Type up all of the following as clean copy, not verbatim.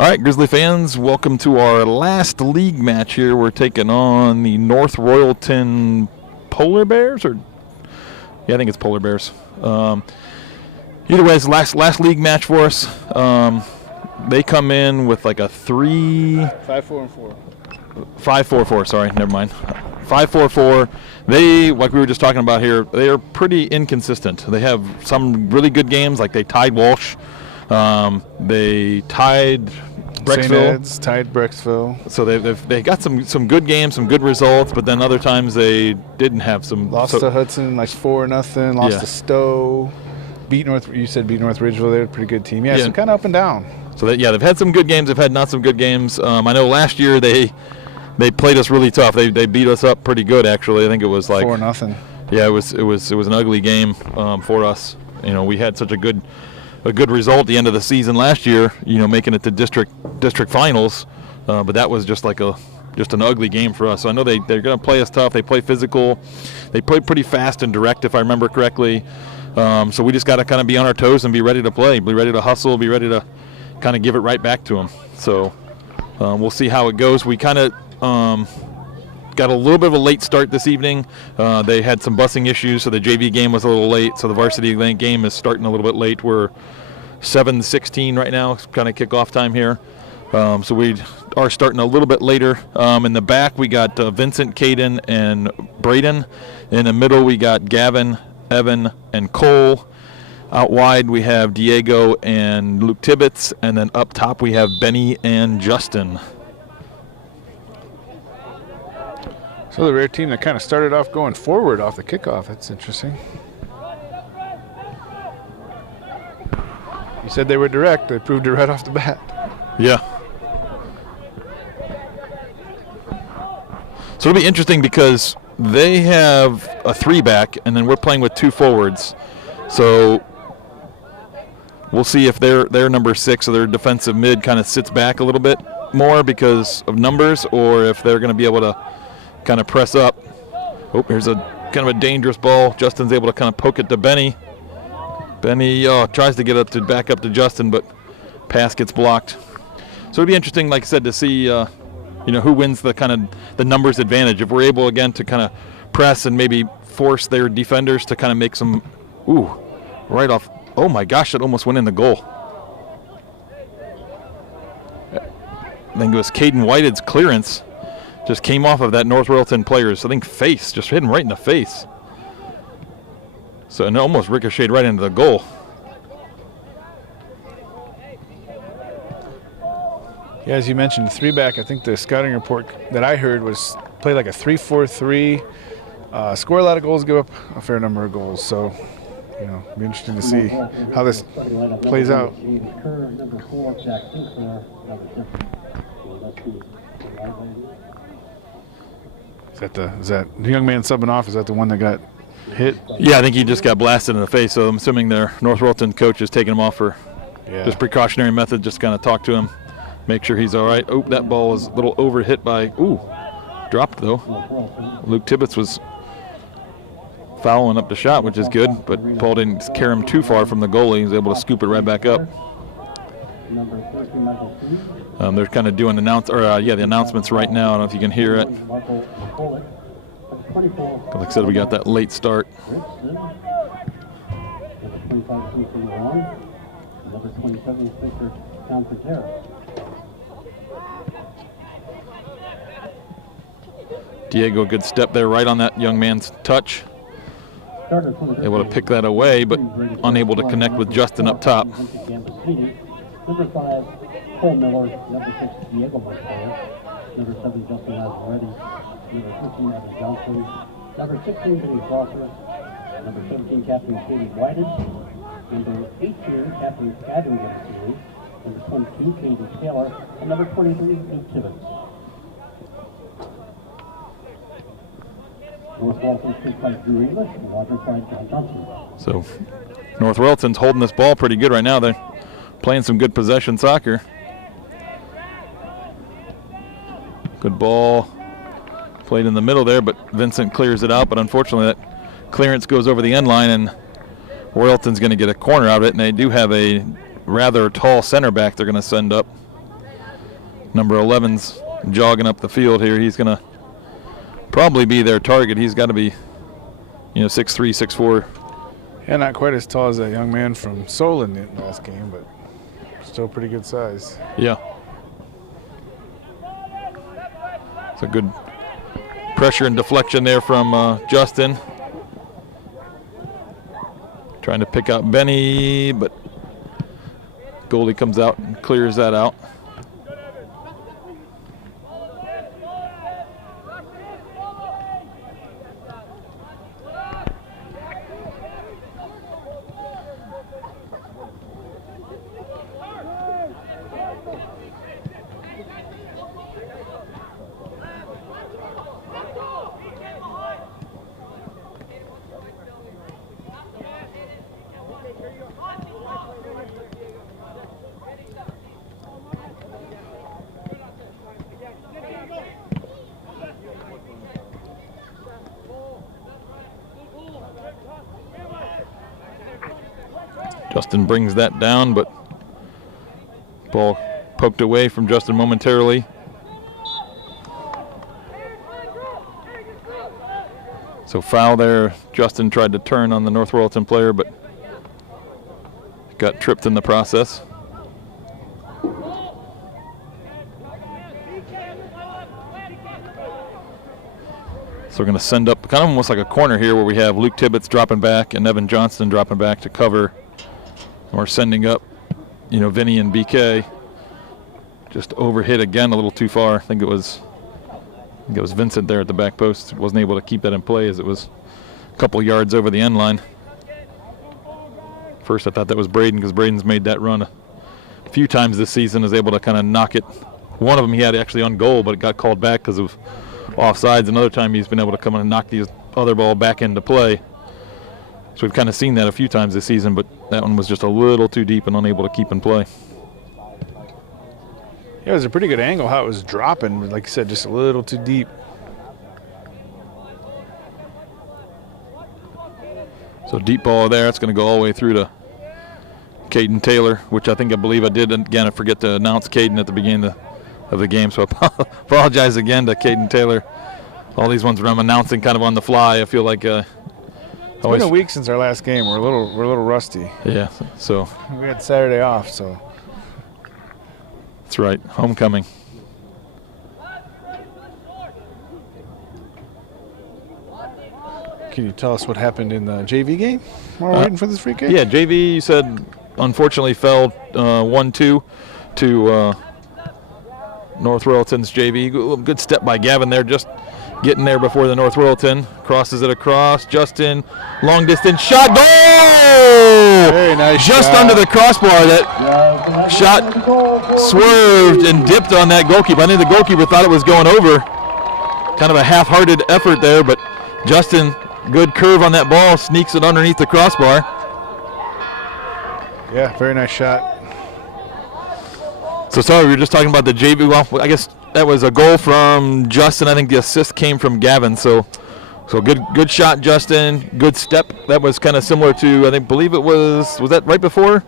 All right, Grizzly fans, welcome to our last league match here. We're taking on the North Royalton Polar Bears, I think it's Polar Bears. Either way, it's the last league match for us. They come in with like a 5-4-4. 5-4-4. Sorry, never mind. 5-4-4. They, like we were just talking about here, they are pretty inconsistent. They have some really good games, like they tied Walsh. They tied Brecksville. Tied Brecksville. So they got some good games, some good results, but then other times they didn't have some. Lost to Hudson like 4-0. Lost to Stowe. Beat North Ridgeville. They're a pretty good team. So kind of up and down. So they've had some good games. They've had not some good games. I know last year they played us really tough. They beat us up pretty good actually. I think it was like 4-0. Yeah, it was an ugly game for us. You know, we had such a good result at the end of the season last year, making it to district finals, but that was just like an ugly game for us. So I know they're going to play us tough. They play physical. They play pretty fast and direct, if I remember correctly. So we just got to kind of be on our toes and be ready to play, be ready to hustle, be ready to kind of give it right back to them. So we'll see how it goes. We kind of got a little bit of a late start this evening. They had some busing issues, so the JV game was a little late. So the varsity game is starting a little bit late. We're 7:16 right now, kind of kickoff time here. So we are starting a little bit later. In the back, we got Vincent, Caden, and Braden. In the middle, we got Gavin, Evan, and Cole. Out wide, we have Diego and Luke Tibbetts. And then up top, we have Benny and Justin. So the rare team that kind of started off going forward off the kickoff. That's interesting. You said they were direct. They proved it right off the bat. Yeah. So it'll be interesting because they have a 3-back, and then we're playing with 2 forwards. So we'll see if their number 6 or their defensive mid kind of sits back a little bit more because of numbers, or if they're going to be able to kind of press up. Oh, here's a kind of a dangerous ball. Justin's able to kind of poke it to Benny. Benny tries to get back up to Justin, but pass gets blocked. So it'd be interesting, like I said, to see who wins the kind of the numbers advantage. If we're able again to kind of press and maybe force their defenders to kind of make some, right off. Oh my gosh, it almost went in the goal. I think it was Caden Whitehead's clearance. Just came off of that North Royalton player's, I think, face, just hit him right in the face. So it almost ricocheted right into the goal. Yeah, as you mentioned, 3-back, I think the scouting report that I heard was play like a 3-4-3, score a lot of goals, give up a fair number of goals. So, it'll be interesting to see how this plays out. Is that the young man subbing off? Is that the one that got hit? Yeah, I think he just got blasted in the face. So I'm assuming their North Royalton coach is taking him off for just precautionary method, just kind of talk to him, make sure he's all right. Oh, that ball was a little over hit by, dropped though. Luke Tibbetts was fouling up the shot, which is good, but Paul didn't carry him too far from the goalie. He was able to scoop it right back up. They're kind of doing the announcements right now. I don't know if you can hear it. Like I said, we got that late start. Diego, good step there, right on that young man's touch. Able to pick that away, but unable to connect with Justin up top. Number 5, Cole Miller. Number 6, Diego Montoya. Number 7, Justin Lazaretti. Number 15, Evan Johnson. Number 16, Benny Crawford. Number 17, Captain Katie Whitehead. Number 18, Captain Adam Garcia. Number 22, Katie Taylor. And number 23, Luke Tibbetts. North Royalton's kicked by Drew English and Rogers by John Johnson. So North Royalton's holding this ball pretty good right now. They're playing some good possession soccer. Good ball played in the middle there, but Vincent clears it out. But unfortunately, that clearance goes over the end line, and Royalton's going to get a corner out of it. And they do have a rather tall center back they're going to send up. Number 11's jogging up the field here. He's going to probably be their target. He's got to be, 6'3", 6'4". Yeah, not quite as tall as that young man from Solon in the last game, but still pretty good size. Yeah. It's a good pressure and deflection there from Justin. Trying to pick out Benny, but goalie comes out and clears that out. Justin brings that down, but ball poked away from Justin momentarily. So foul there. Justin tried to turn on the North Royalton player, but got tripped in the process. So we're going to send up kind of almost like a corner here where we have Luke Tibbetts dropping back and Evan Johnston dropping back to cover. And we're sending up, Vinny and BK. Just overhit again a little too far. I think it was Vincent there at the back post. Wasn't able to keep that in play as it was a couple yards over the end line. First I thought that was Braden because Braden's made that run a few times this season, is able to kind of knock it. One of them he had actually on goal, but it got called back because of offsides. Another time he's been able to come in and knock the other ball back into play. So we've kind of seen that a few times this season, but that one was just a little too deep and unable to keep in play. Yeah, it was a pretty good angle how it was dropping, but like you said, just a little too deep. So deep ball there. It's going to go all the way through to Caden Taylor, which I believe I did. Again, I forget to announce Caden at the beginning of the game, so I apologize again to Caden Taylor. All these ones where I'm announcing kind of on the fly, I feel like it's been a week since our last game. We're a little rusty. Yeah, so we had Saturday off, so that's right. Homecoming. Can you tell us what happened in the JV game while we're waiting for this free kick? Yeah, JV, you said, unfortunately fell 1-2 to North Royalton's JV. Good step by Gavin there, just getting there before the North Royalton. Crosses it across. Justin, long distance shot. Goal! Very nice just shot. Under the crossbar. That shot swerved and dipped on that goalkeeper. I think the goalkeeper thought it was going over. Kind of a half-hearted effort there, but Justin, good curve on that ball, sneaks it underneath the crossbar. Yeah, very nice shot. So sorry, we were just talking about the JV. Well, I guess that was a goal from Justin. I think the assist came from Gavin. So good shot, Justin. Good step. That was kind of similar to, I believe it was that right before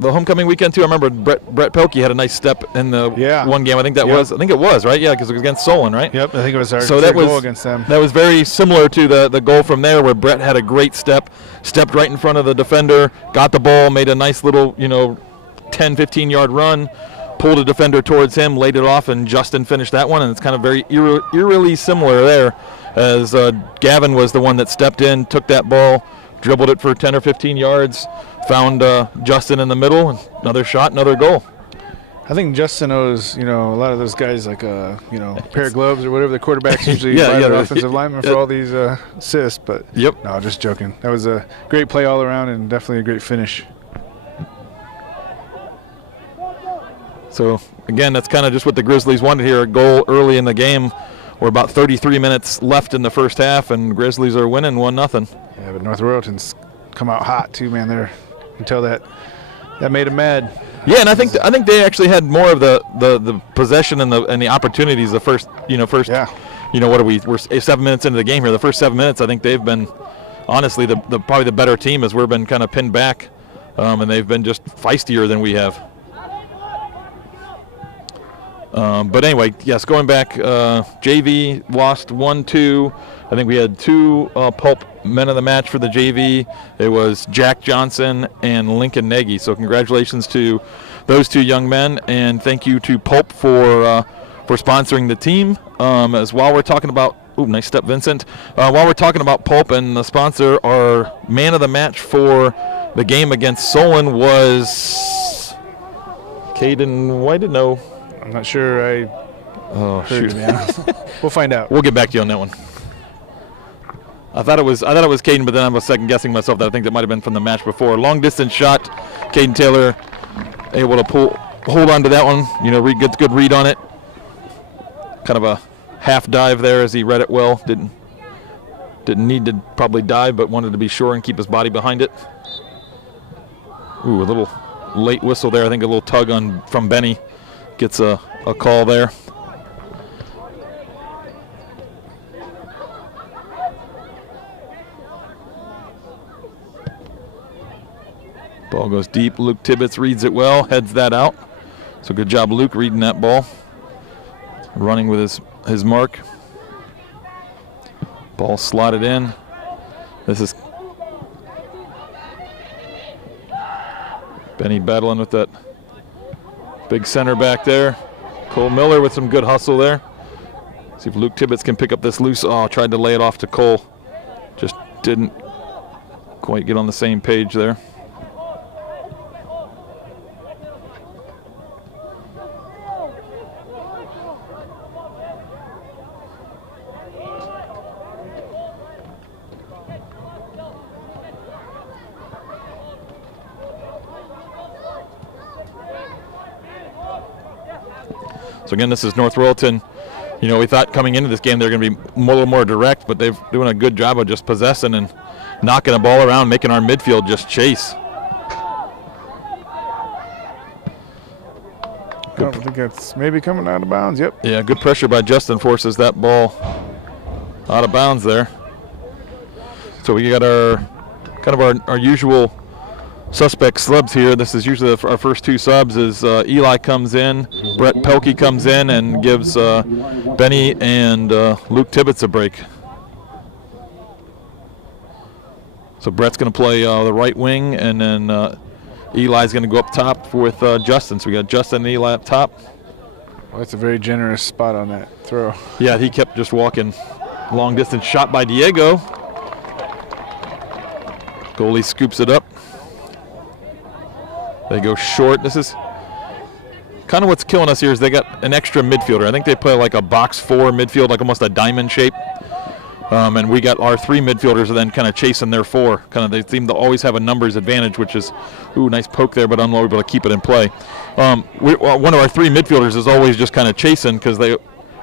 the homecoming weekend too? I remember Brett Pelkey had a nice step in the one game. I think it was, right? Yeah, because it was against Solon, right? Yep, I think it was our goal against them. That was very similar to the goal from there where Brett had a great stepped right in front of the defender, got the ball, made a nice little, 10, 15-yard run, pulled a defender towards him, laid it off, and Justin finished that one. And it's kind of very eerily similar there as Gavin was the one that stepped in, took that ball, dribbled it for 10 or 15 yards, found Justin in the middle, and another shot, another goal. I think Justin owes, a lot of those guys like a pair of gloves or whatever the quarterbacks usually buy their offensive linemen for all these assists. But no, just joking. That was a great play all around and definitely a great finish. So, again, that's kind of just what the Grizzlies wanted here, a goal early in the game. We're about 33 minutes left in the first half, and Grizzlies are winning 1-0. Yeah, but North Royalton's come out hot too, man. You can tell that made them mad. Yeah, and I think they actually had more of the possession and the opportunities the first. Yeah. What are we? We're 7 minutes into the game here. The first 7 minutes, I think they've been, honestly, probably the better team as we've been kind of pinned back, and they've been just feistier than we have. But anyway, yes, going back, JV lost 1-2. I think we had 2 Pulp men of the match for the JV. It was Jack Johnson and Lincoln Nagy. So congratulations to those 2 young men, and thank you to Pulp for sponsoring the team. As while we're talking about, nice step, Vincent. While we're talking about Pulp and the sponsor, our man of the match for the game against Solon was Caden White. No. I'm not sure. Shoot. We'll find out. We'll get back to you on that one. I thought it was Caden, but then I was second guessing myself that I think that might have been from the match before. Long distance shot. Caden Taylor able to hold on to that one. Good read on it. Kind of a half dive there as he read it well. Didn't need to probably dive, but wanted to be sure and keep his body behind it. Ooh, a little late whistle there. I think a little tug from Benny gets a call there. Ball goes deep. Luke Tibbetts reads it well, heads that out. So good job, Luke, reading that ball. Running with his mark. Ball slotted in. This is Benny battling with that big center back there. Cole Miller with some good hustle there. See if Luke Tibbetts can pick up this loose. Tried to lay it off to Cole. Just didn't quite get on the same page there. So again, this is North Royalton. We thought coming into this game they're going to be a little more direct, but they're doing a good job of just possessing and knocking the ball around, making our midfield just chase. I think it's maybe coming out of bounds. Yep. Yeah, good pressure by Justin forces that ball out of bounds there. So we got our usual suspect subs here. This is usually our first 2 subs. Is Eli comes in, Brett Pelkey comes in and gives Benny and Luke Tibbetts a break. So Brett's going to play the right wing, and then Eli's going to go up top with Justin. So we got Justin and Eli up top. Well, that's a very generous spot on that throw. Yeah, he kept just walking. Long distance shot by Diego. Goalie scoops it up. They go short. This is kind of what's killing us here is they got an extra midfielder. I think they play like a box 4 midfield, like almost a diamond shape. And we got our 3 midfielders and then kind of chasing their 4. They seem to always have a numbers advantage, which is, nice poke there, but unable to keep it in play. One of our 3 midfielders is always just kind of chasing because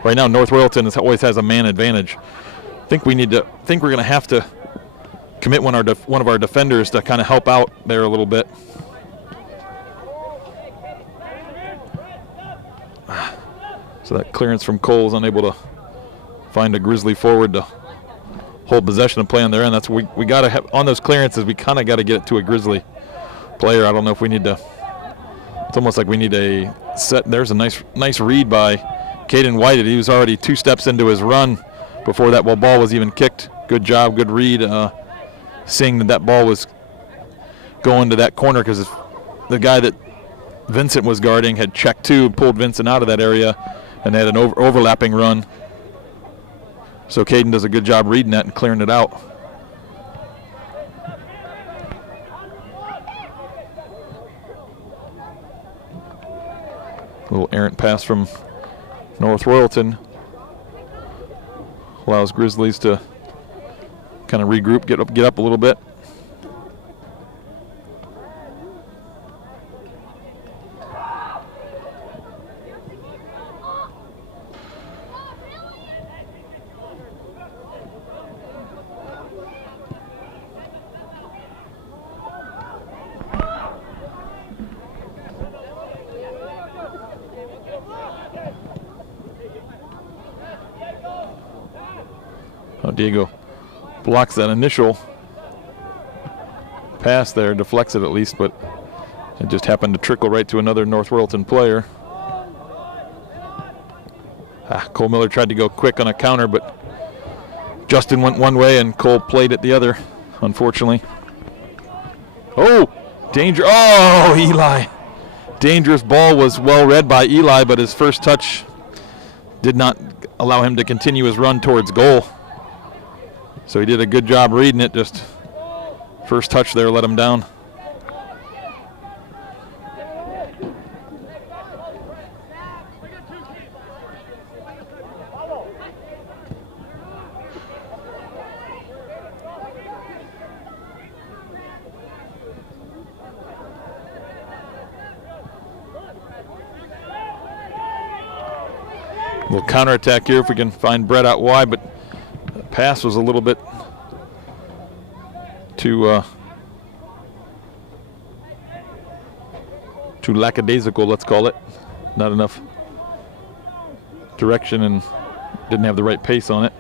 right now North Royalton always has a man advantage. I think we're going to have to commit one of our defenders to kind of help out there a little bit. So that clearance from Cole is unable to find a Grizzly forward to hold possession and play on their end. That's what we got to have on those clearances. We kind of got to get it to a Grizzly player. I don't know if we need to. It's almost like we need a set. There's a nice read by Caden White. He was already 2 steps into his run before that ball was even kicked. Good job, good read. Seeing that ball was going to that corner because the guy that Vincent was guarding had checked 2, pulled Vincent out of that area, and they had an overlapping run. So Caden does a good job reading that and clearing it out. A little errant pass from North Royalton. Allows Grizzlies to kind of regroup, get up a little bit. Diego blocks that initial pass there, deflects it at least, but it just happened to trickle right to another North Royalton player. Cole Miller tried to go quick on a counter, but Justin went one way and Cole played it the other, unfortunately. Oh, danger. Oh, Eli. Dangerous ball was well read by Eli, but his first touch did not allow him to continue his run towards goal. So he did a good job reading it, just first touch there let him down. Little counterattack here if we can find Brett out wide, but the pass was a little bit too lackadaisical, let's call it. Not enough direction and didn't have the right pace on it.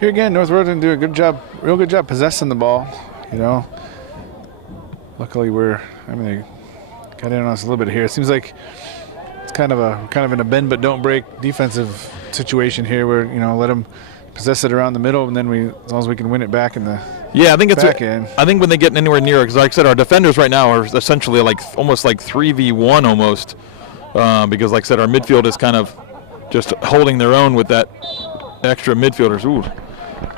Here again, North Royalton do a good job, real good job possessing the ball. You know, luckily they got in on us a little bit here. It seems like it's kind of in a bend but don't break defensive situation here, where let them possess it around the middle, and then as long as we can win it back in the I think back end. I think when they get anywhere near, because like I said, our defenders right now are essentially almost like 3v1 almost, because like I said, our midfield is kind of just holding their own with that extra midfielders. Ooh.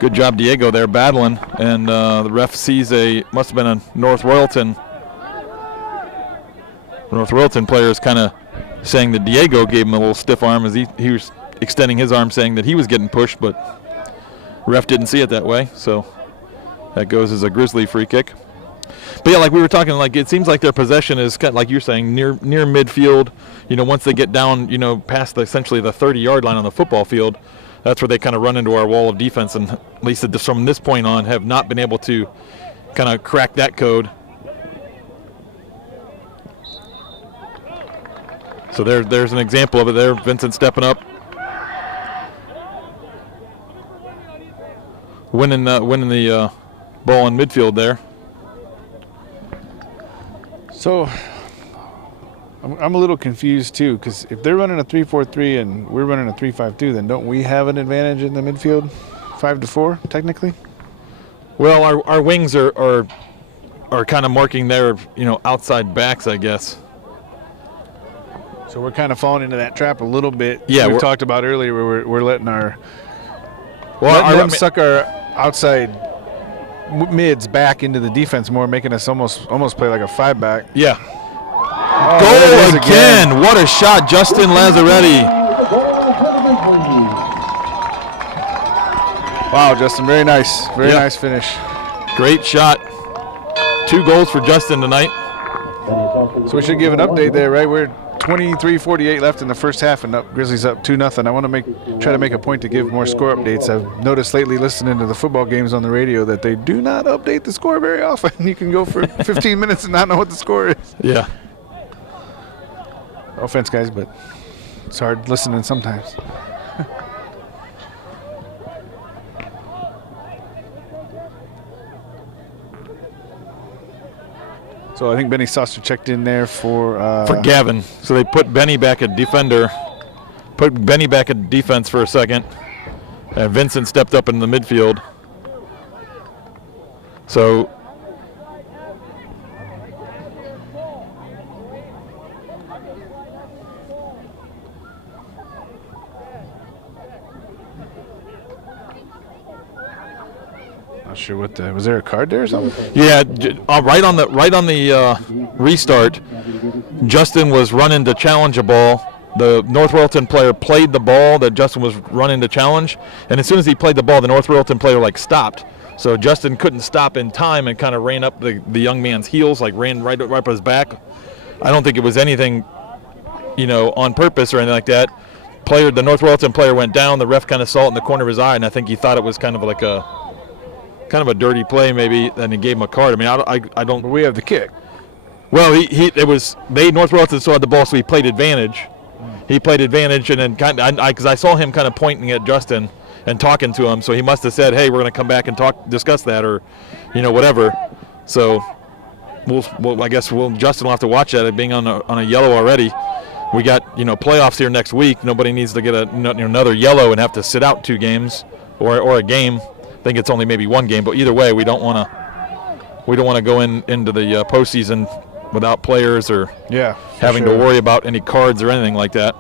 Good job, Diego, there battling, and the ref sees must have been a North Royalton player is kind of saying that Diego gave him a little stiff arm as he was extending his arm, saying that he was getting pushed, but ref didn't see it that way, so that goes as a Grizzly free kick. But yeah, like we were talking, like it seems like their possession is kind of, like you're saying, near midfield. Once they get down, past essentially the 30-yard line on the football field, that's where they kind of run into our wall of defense, and at least from this point on have not been able to kind of crack that code. So there's an example of it there. Vincent stepping up, winning the ball in midfield there. So I'm a little confused too, because if they're running a 3-4-3 and we're running a 3-5-2, then don't we have an advantage in the midfield, 5-4 technically? Well, our wings are kind of marking their outside backs, I guess. So we're kind of falling into that trap a little bit. Yeah, we talked about earlier where we're letting them suck our outside mids back into the defense more, making us almost play like a 5-back. Yeah. Oh, goal again. What a shot, Justin Lazzaretti. Wow, Justin, very nice. Very nice finish. Great shot. 2 goals for Justin tonight. So we should give an update there, right? We're 23:48 left in the first half, and Grizzlies up 2-0. I want to try to make a point to give more score updates. I've noticed lately listening to the football games on the radio that they do not update the score very often. You can go for 15 minutes and not know what the score is. Yeah. No offense, guys, but it's hard listening sometimes. So I think Benny Saucer checked in there for Gavin. So they put Benny back at defender, put Benny back at defense for a second, and Vincent stepped up in the midfield. So not sure what was there a card there or something? Yeah, right on the restart, Justin was running to challenge a ball. The North Royalton player played the ball that Justin was running to challenge, and as soon as he played the ball, the North Royalton player stopped. So Justin couldn't stop in time and kind of ran up the young man's heels, ran right up his back. I don't think it was anything, on purpose or anything like that. the North Royalton player went down. The ref kind of saw it in the corner of his eye, and I think he thought it was kind of a dirty play maybe, and he gave him a card. I mean, I don't. But we have the kick. Well, North Royalton still had the ball, so he played advantage. He played advantage, and then because I saw him kind of pointing at Justin and talking to him, so he must have said, "Hey, we're going to come back and discuss that," or, whatever. So, I guess Justin will have to watch that. It being on a yellow already. We got playoffs here next week. Nobody needs to get another yellow and have to sit out 2 games or a game. I think it's only maybe 1 game, but either way, we don't want to go into the postseason without players or having to worry about any cards or anything like that.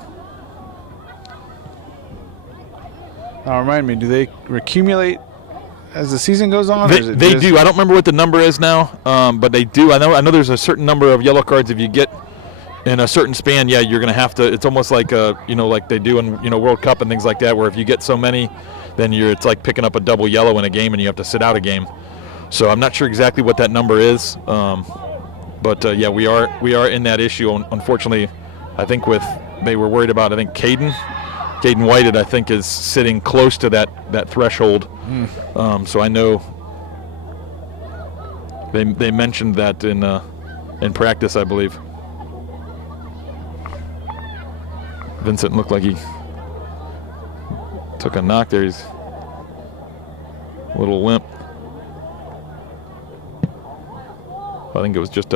Now, remind me, do they accumulate as the season goes on? They do. I don't remember what the number is now, but they do. I know there's a certain number of yellow cards if you get in a certain span. Yeah, you're going to have to. It's almost like like they do in World Cup and things like that, where if you get so many, then it's like picking up a double yellow in a game and you have to sit out a game. So I'm not sure exactly what that number is, but yeah, we are in that issue. Unfortunately, I think they were worried about. I think Caden Whited, I think, is sitting close to that threshold. So I know they mentioned that in practice, I believe. Vincent looked like he took a knock there. He's a little limp. I think it was just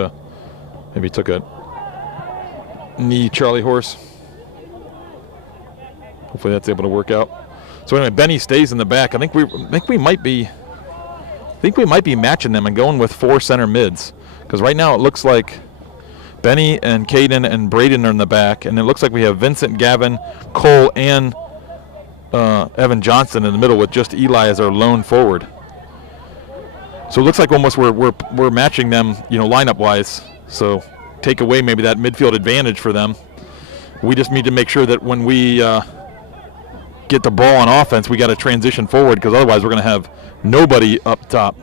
maybe took a knee, Charlie horse. Hopefully that's able to work out. So anyway, Benny stays in the back. I think we might be matching them and going with 4 center mids, because right now it looks like Benny and Caden and Braden are in the back, and it looks like we have Vincent, Gavin, Cole, and Evan Johnson in the middle, with just Eli as our lone forward. So it looks like almost we're matching them, lineup wise. So take away maybe that midfield advantage for them. We just need to make sure that when we get the ball on offense, we got to transition forward, because otherwise we're going to have nobody up top.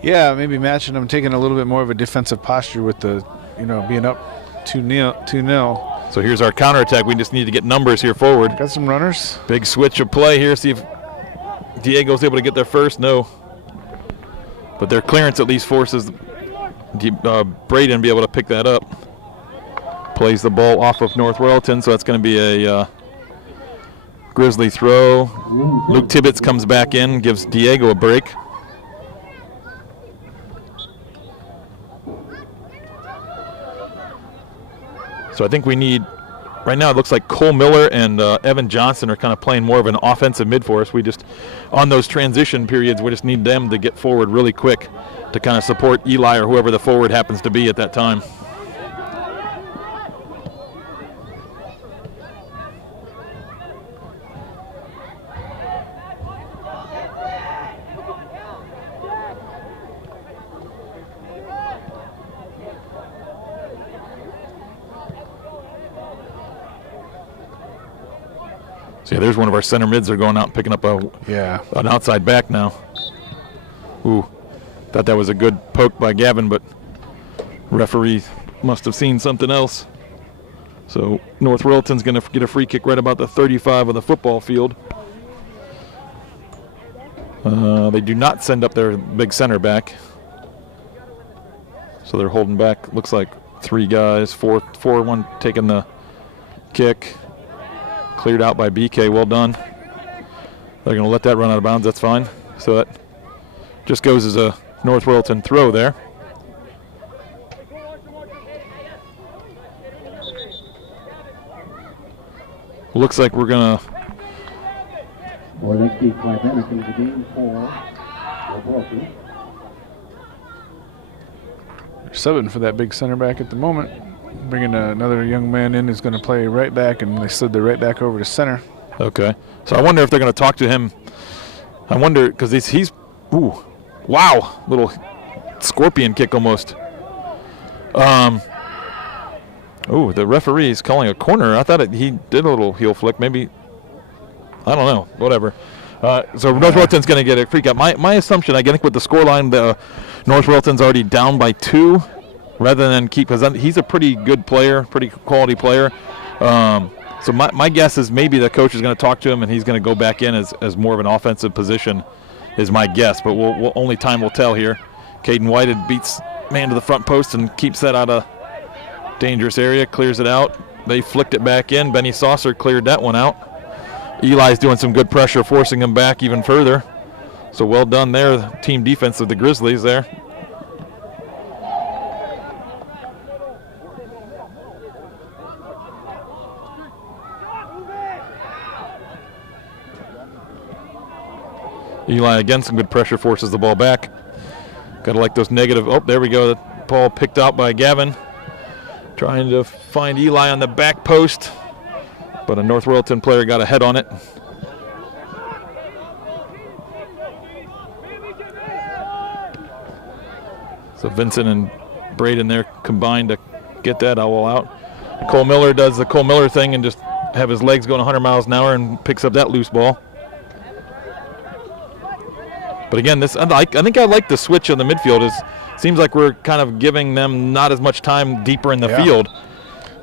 Yeah, maybe matching them, taking a little bit more of a defensive posture with the, being up 2-0. So here's our counterattack. We just need to get numbers here forward. Got some runners. Big switch of play here. See if Diego's able to get there first. No. But their clearance at least forces Braden to be able to pick that up. Plays the ball off of North Royalton, so that's going to be a Grizzly throw. Luke Tibbetts comes back in, gives Diego a break. So I think we need, right now it looks like Cole Miller and Evan Johnson are kind of playing more of an offensive mid for us. We just, on those transition periods, we just need them to get forward really quick to kind of support Eli or whoever the forward happens to be at that time. So yeah, there's one of our center mids. They're going out and picking up an outside back now. Ooh, thought that was a good poke by Gavin, but referee must have seen something else. So North Royalton's going to get a free kick right about the 35 of the football field. They do not send up their big center back. So they're holding back, looks like 3 guys, 4-1 taking the kick. Cleared out by BK, well done. They're going to let that run out of bounds, that's fine. So that just goes as a North Royalton throw there. Looks like we're going to... Well, let's see, Clive Anderson, the game for North Royalton. Subbing for that big center back at the moment. Bringing another young man in who's going to play right back, and they slid the right back over to center. Okay. So I wonder if they're going to talk to him. I wonder, because he's ooh, wow, little scorpion kick almost. Ooh, the referee is calling a corner. I thought he did a little heel flick. Maybe, I don't know, whatever. So North Royalton's going to get a free kick. My assumption, I think with the scoreline, the North Royalton's already down by 2. rather than keep, because he's a pretty good player, pretty quality player. So my guess is maybe the coach is going to talk to him and he's going to go back in as more of an offensive position is my guess. But we'll only time will tell here. Caden Whited beats man to the front post and keeps that out of dangerous area, clears it out. They flicked it back in. Benny Saucer cleared that one out. Eli's doing some good pressure, forcing him back even further. So well done there, the team defense of the Grizzlies there. Eli again, some good pressure, forces the ball back. Got to like those negative. Oh, there we go. The ball picked out by Gavin. Trying to find Eli on the back post, but a North Royalton player got a head on it. So Vincent and Braden there combined to get that owl out. Cole Miller does the Cole Miller thing and just have his legs going 100 miles an hour and picks up that loose ball. But again, I think I like the switch on the midfield. Seems like we're kind of giving them not as much time deeper in the field.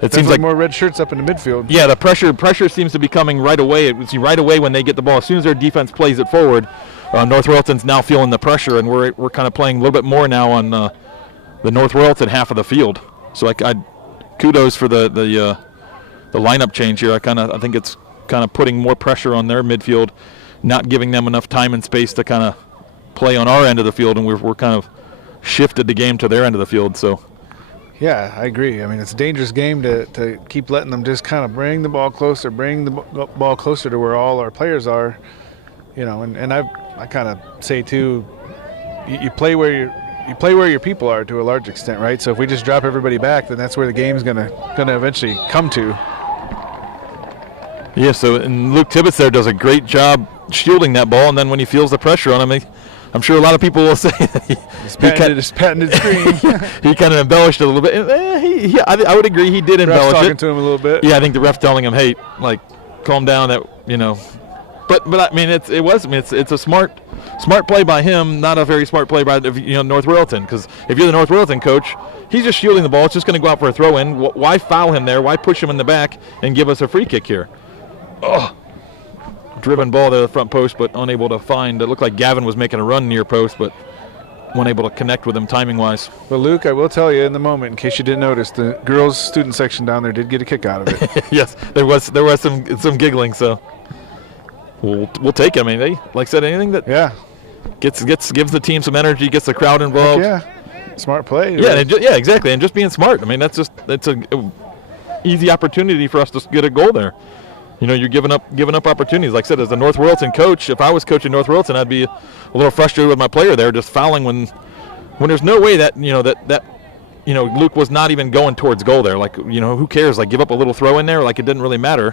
It seems like more red shirts up in the midfield. Yeah, the pressure seems to be coming right away. It's right away when they get the ball. As soon as their defense plays it forward, North Royalton's now feeling the pressure, and we're kind of playing a little bit more now on the North Royalton half of the field. So I kudos for the lineup change here. I think it's kind of putting more pressure on their midfield, not giving them enough time and space to kind of play on our end of the field, and we're kind of shifted the game to their end of the field. So yeah, I agree. I mean, it's a dangerous game to keep letting them just kind of bring the ball closer to where all our players are, and I kind of say too, you play where your people are to a large extent, right? So if we just drop everybody back, then that's where the game's gonna eventually come to. Yeah, so and Luke Tibbetts there does a great job shielding that ball, and then when he feels the pressure on him, I'm sure a lot of people will say that his patented screen. He kind of embellished it a little bit. I would agree he did embellish talking it. to him a little bit. Yeah, I think the ref telling him, hey, like, calm down. But I mean, it's a smart play by him, not a very smart play by North Royalton. Because if you're the North Royalton coach, he's just shielding the ball. It's just going to go out for a throw in. Why foul him there? Why push him in the back and give us a free kick here? Oh. Driven ball to the front post, but unable to find. It looked like Gavin was making a run near post, but unable to connect with him timing-wise. Well, Luke, I will tell you in the moment, in case you didn't notice, the girls' student section down there did get a kick out of it. Yes, there was some giggling, so we'll take it. I mean, they, like I said, anything that gives the team some energy, gets the crowd involved. Yeah, smart play. Yeah, exactly, and just being smart. I mean, that's a easy opportunity for us to get a goal there. You're giving up opportunities. Like I said, as a North Royalton coach, if I was coaching North Royalton, I'd be a little frustrated with my player there, just fouling when there's no way that Luke was not even going towards goal there. Like, who cares? Like, give up a little throw in there. Like, it didn't really matter.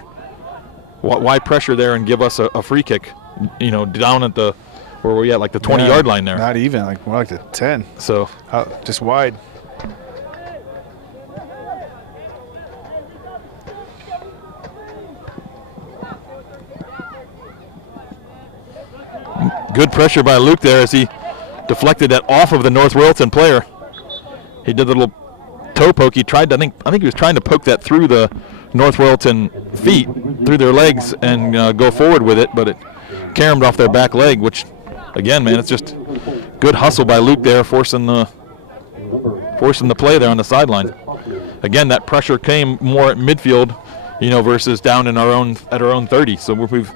Why pressure there and give us a free kick? Down at the where were we at? Like the 20-yard line there. Not even, like more like the 10. So just wide. Good pressure by Luke there as he deflected that off of the North Royalton player. He did the little toe poke. He tried to, I think he was trying to poke that through the North Royalton feet, through their legs, and go forward with it, but it caromed off their back leg, which, again, man, it's just good hustle by Luke there, forcing the play there on the sideline. Again, that pressure came more at midfield, versus down in at our own 30. So we've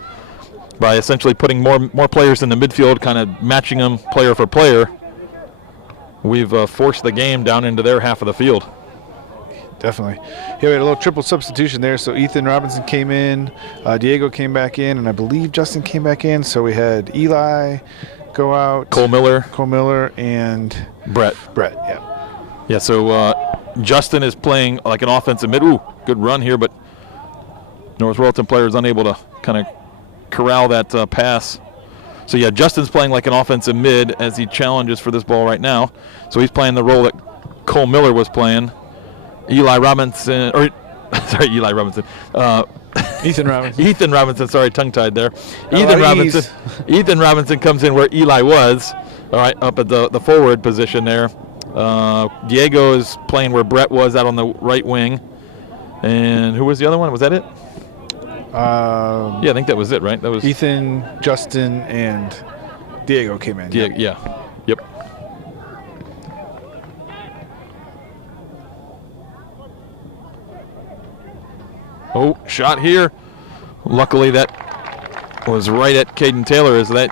by essentially putting more players in the midfield, kind of matching them player for player, we've forced the game down into their half of the field. Definitely. Yeah, we had a little triple substitution there. So Ethan Robinson came in, Diego came back in, and I believe Justin came back in. So we had Eli go out. Cole Miller, and Brett, yeah. Yeah, so Justin is playing like an offensive mid. Ooh, good run here, but North Royalton player is unable to kind of corral that pass. So yeah, Justin's playing like an offensive mid as he challenges for this ball right now. So he's playing the role that Cole Miller was playing. Ethan Robinson. Ethan Robinson, sorry, tongue-tied there. Ethan Robinson comes in where Eli was, all right, up at the forward position there. Diego is playing where Brett was out on the right wing. And who was the other one? Was that it? Yeah, I think that was it, right? That was Ethan, Justin, and Diego came in. Diego, yeah. Yep. Oh, shot here. Luckily, that was right at Caden Taylor, as that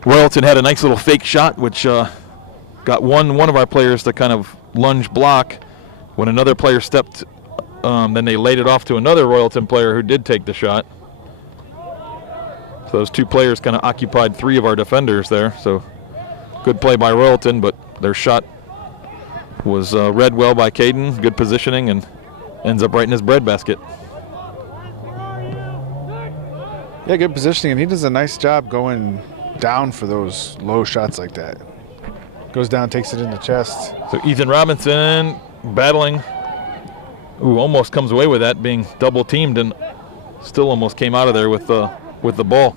Royalton had a nice little fake shot, which got one of our players to kind of lunge block. When another player stepped, then they laid it off to another Royalton player who did take the shot. So those two players kind of occupied 3 of our defenders there. So good play by Royalton, but their shot was read well by Caden. Good positioning, and ends up right in his breadbasket. Yeah, good positioning, and he does a nice job going down for those low shots like that. Goes down, takes it in the chest. So Ethan Robinson battling. Ooh, almost comes away with that, being double teamed, and still almost came out of there with the ball.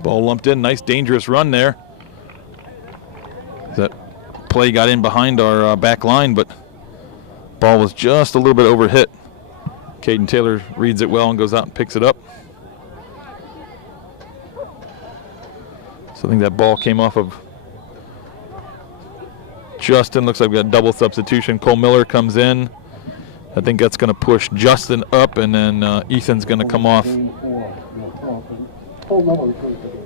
Ball lumped in, nice dangerous run there. That play got in behind our back line, but ball was just a little bit overhit. Caden Taylor reads it well and goes out and picks it up. So I think that ball came off of Justin. Looks like we got a double substitution. Cole Miller comes in. I think that's going to push Justin up, and then Ethan's going to come off.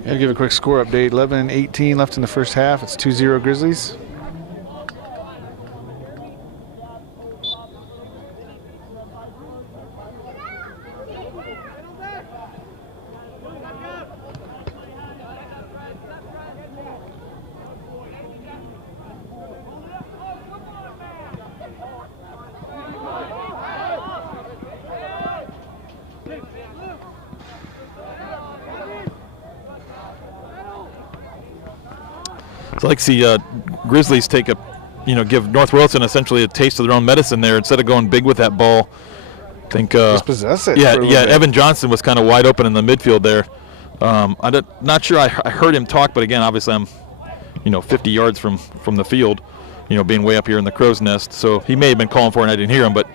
Yeah, give a quick score update. 11-18 left in the first half. It's 2-0 Grizzlies. So I like to see Grizzlies take give North Royalton essentially a taste of their own medicine there. Instead of going big with that ball, I think just possess it. Yeah, for a little bit. Evan Johnson was kind of wide open in the midfield there. I'm not sure I heard him talk, but again, obviously I'm 50 yards from the field, being way up here in the crow's nest. So he may have been calling for it and I didn't hear him, but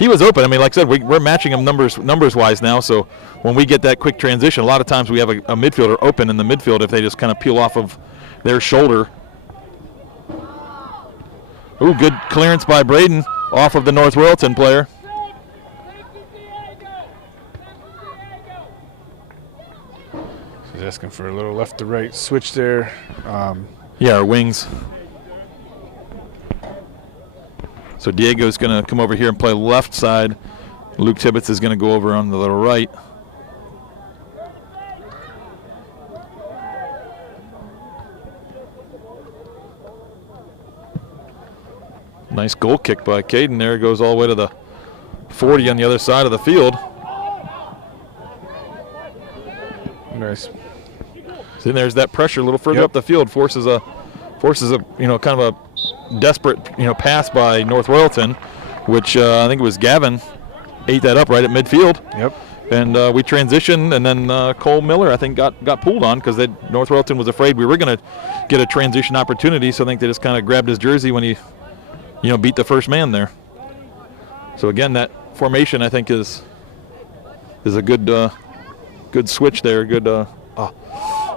he was open. I mean, like I said, we're matching him numbers wise now. So when we get that quick transition, a lot of times we have a midfielder open in the midfield if they just kind of peel off of their shoulder. Ooh, good clearance by Braden off of the North Royalton player. He's asking for a little left to right switch there. Yeah, our wings. So Diego's going to come over here and play left side. Luke Tibbetts is going to go over on the little right. Nice goal kick by Caden there. Goes all the way to the 40 on the other side of the field. Nice. So then there's that pressure a little further up the field. Forces a kind of a desperate pass by North Royalton, which I think it was Gavin ate that up right at midfield. Yep. And we transitioned, and then Cole Miller I think got pulled on because North Royalton was afraid we were going to get a transition opportunity. So I think they just kind of grabbed his jersey when he beat the first man there. So again, that formation I think is a good switch there. Good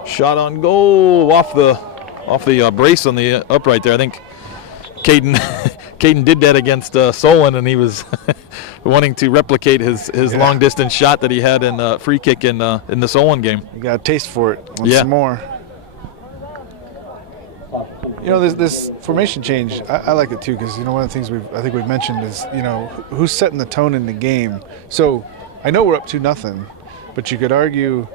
shot on goal off the brace on the upright there. I think Caden did that against Solon, and he was wanting to replicate his long distance shot that he had in free kick in the Solon game. You got a taste for it. Want some more. You know, this formation change, I like it too, because, you know, one of the things I think we've mentioned is, you know, who's setting the tone in the game. So I know we're up 2-0, but you could argue,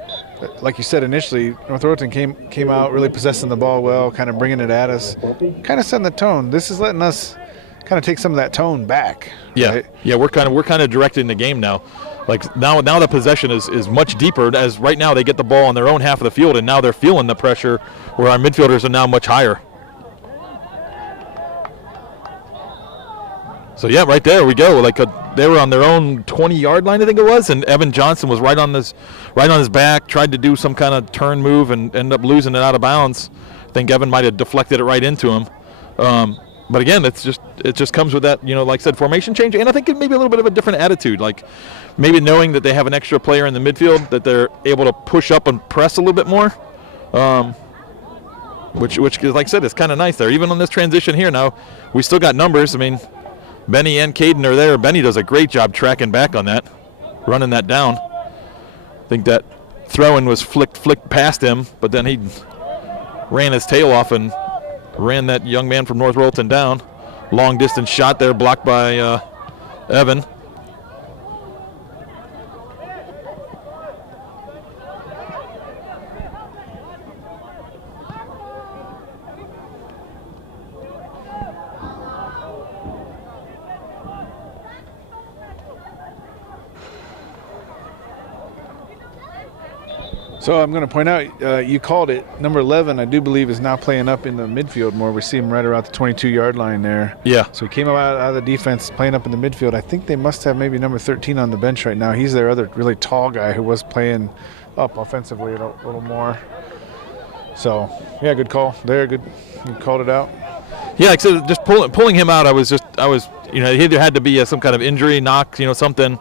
like you said initially, North Royalton came out really possessing the ball well, kind of bringing it at us, kind of setting the tone. This is letting us kind of take some of that tone back. Yeah, right? yeah, we're kind of directing the game now. Like now the possession is much deeper, as right now they get the ball on their own half of the field, and now they're feeling the pressure where our midfielders are now much higher. So yeah, right there we go. Like they were on their own 20-yard line, I think it was, and Evan Johnson was right on his back, tried to do some kind of turn move and ended up losing it out of bounds. I think Evan might have deflected it right into him. But again, it just comes with that, you know, like I said, formation change, and I think it maybe a little bit of a different attitude, like maybe knowing that they have an extra player in the midfield, that they're able to push up and press a little bit more, which like I said, is kind of nice there. Even on this transition here now, we still got numbers. I mean, Benny and Caden are there. Benny does a great job tracking back on that, running that down. I think that throw-in was flicked past him, but then he ran his tail off and ran that young man from North Royalton down. Long distance shot there, blocked by Evan. So I'm going to point out, you called it, number 11, I do believe, is now playing up in the midfield more. We see him right around the 22-yard line there. Yeah. So he came out of the defense, playing up in the midfield. I think they must have maybe number 13 on the bench right now. He's their other really tall guy who was playing up offensively a little more. So, yeah, good call there. Good. You called it out. Yeah, like I said, just pulling him out, I was, you know, he either had to be some kind of injury, knock, you know, something,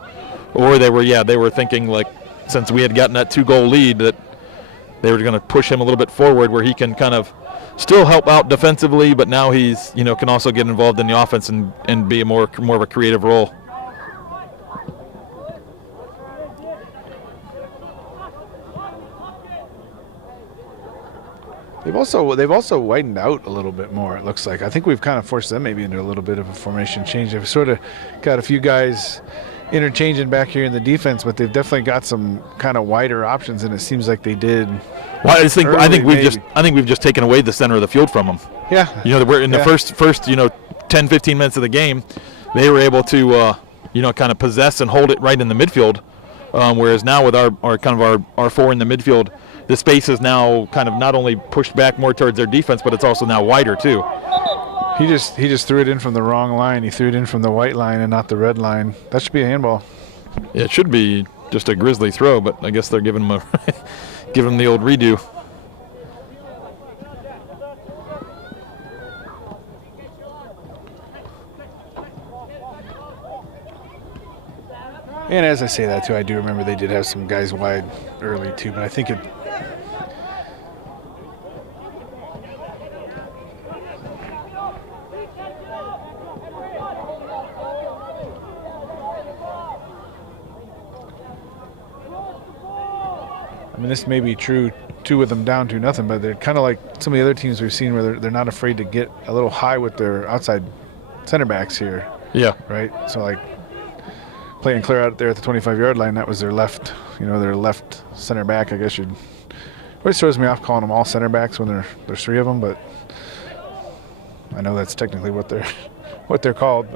or they were thinking, like, since we had gotten that 2-goal lead, that they were going to push him a little bit forward where he can kind of still help out defensively, but now he's, you know, can also get involved in the offense and be more of a creative role. They've also widened out a little bit more, it looks like. I think we've kind of forced them maybe into a little bit of a formation change. They've sort of got a few guys interchanging back here in the defense, but they've definitely got some kind of wider options, and it seems like they did. Well, I think we've just taken away the center of the field from them. Yeah. You know, we're in the first 10, 15 minutes of the game, they were able to kind of possess and hold it right in the midfield, whereas now with our four in the midfield, the space is now kind of not only pushed back more towards their defense, but it's also now wider too. He just threw it in from the wrong line. He threw it in from the white line and not the red line. That should be a handball. Yeah, it should be just a Grizzly throw, but I guess they're giving him giving him the old redo. And as I say that too, I do remember they did have some guys wide early too, but I think it. I mean, this may be true, 2 of them down 2-0, but they're kind of like some of the other teams we've seen where they're not afraid to get a little high with their outside center backs here. Yeah. Right? So, like, playing clear out there at the 25-yard line, that was their left center back, I guess you'd. Always throws me off calling them all center backs when there's 3 of them, but I know that's technically what they're called.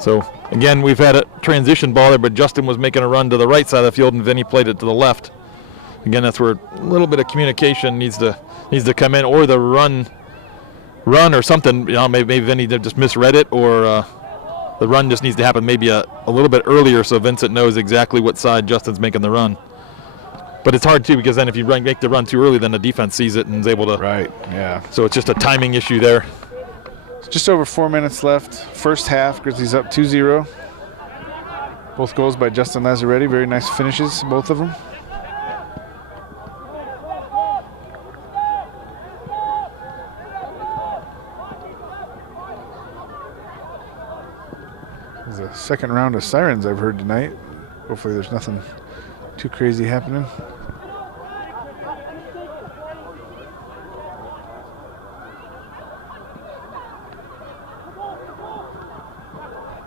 So, again, we've had a transition ball there, but Justin was making a run to the right side of the field, and Vinny played it to the left. Again, that's where a little bit of communication needs to come in, or the run or something. You know, maybe Vinny just misread it, or the run just needs to happen maybe a little bit earlier so Vincent knows exactly what side Justin's making the run. But it's hard, too, because then if you make the run too early, then the defense sees it and is able to. Right, yeah. So it's just a timing issue there. Just over 4 minutes left. First half, Grizzlies up 2-0. Both goals by Justin Lazzaretti. Very nice finishes, both of them. There's a second round of sirens I've heard tonight. Hopefully there's nothing too crazy happening.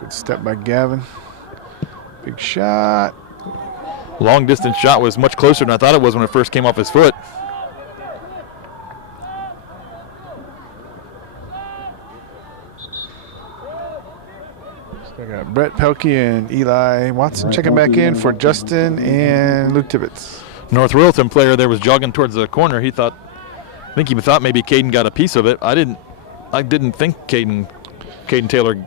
Good step by Gavin. Big shot. Long distance shot was much closer than I thought it was when it first came off his foot. So I got Brett Pelkey and Eli Watson checking back in for Justin and Luke Tibbetts. North Royalton player there was jogging towards the corner. I think he thought maybe Caden got a piece of it. I didn't think Caden Taylor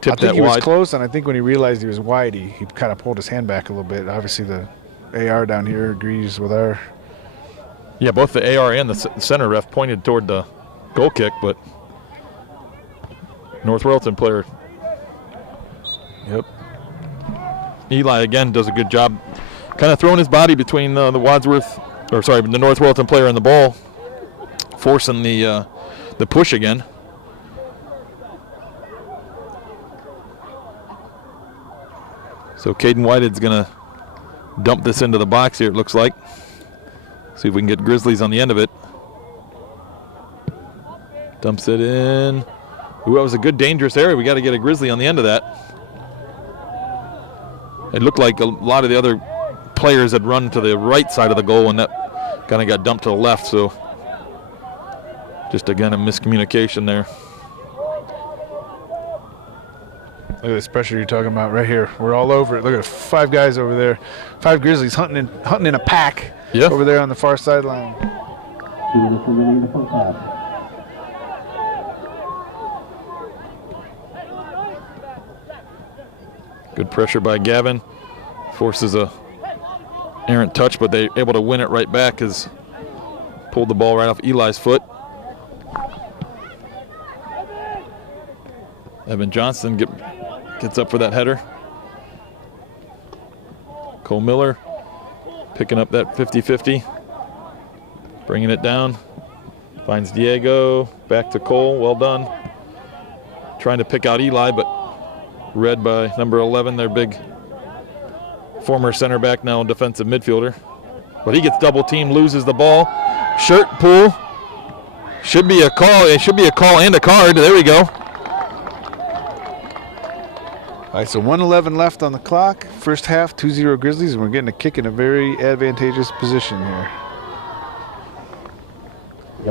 tipped that wide. I think he was close, and I think when he realized he was wide, he kind of pulled his hand back a little bit. Obviously, the AR down here agrees with our. Yeah, both the AR and the center ref pointed toward the goal kick, but North Royalton player. Yep. Eli again does a good job, kind of throwing his body between the North Royalton player and the ball, forcing the push again. So Caden Whitehead's going to dump this into the box here, it looks like. See if we can get Grizzlies on the end of it. Dumps it in. Ooh, that was a good dangerous area. We got to get a Grizzly on the end of that. It looked like a lot of the other players had run to the right side of the goal, and that kind of got dumped to the left. So just again a miscommunication there. Look at this pressure you're talking about right here. We're all over it. Look at 5 guys over there. 5 Grizzlies hunting in a pack over there on the far sideline. 2 minutes remaining in the first half. Good pressure by Gavin. Forces a errant touch, but they're able to win it right back as pulled the ball right off Eli's foot. Evan Johnson gets up for that header. Cole Miller picking up that 50-50. Bringing it down. Finds Diego. Back to Cole. Well done. Trying to pick out Eli, but read by number 11, their big former center back, now defensive midfielder. But he gets double teamed, loses the ball. Shirt pull. Should be a call. It should be a call and a card. There we go. All right, so 1:11 left on the clock. First half, 2-0 Grizzlies, and we're getting a kick in a very advantageous position here.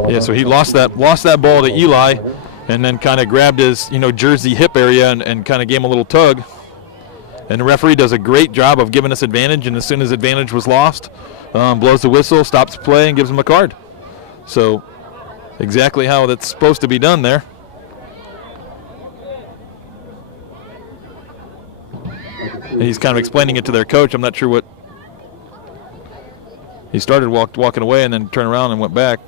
Yeah, so he lost that ball to Eli, and then kind of grabbed his jersey hip area and kind of gave him a little tug. And the referee does a great job of giving us advantage, and as soon as advantage was lost, blows the whistle, stops play, and gives him a card. So exactly how that's supposed to be done there. And he's kind of explaining it to their coach. I'm not sure what. He started walking away and then turned around and went back.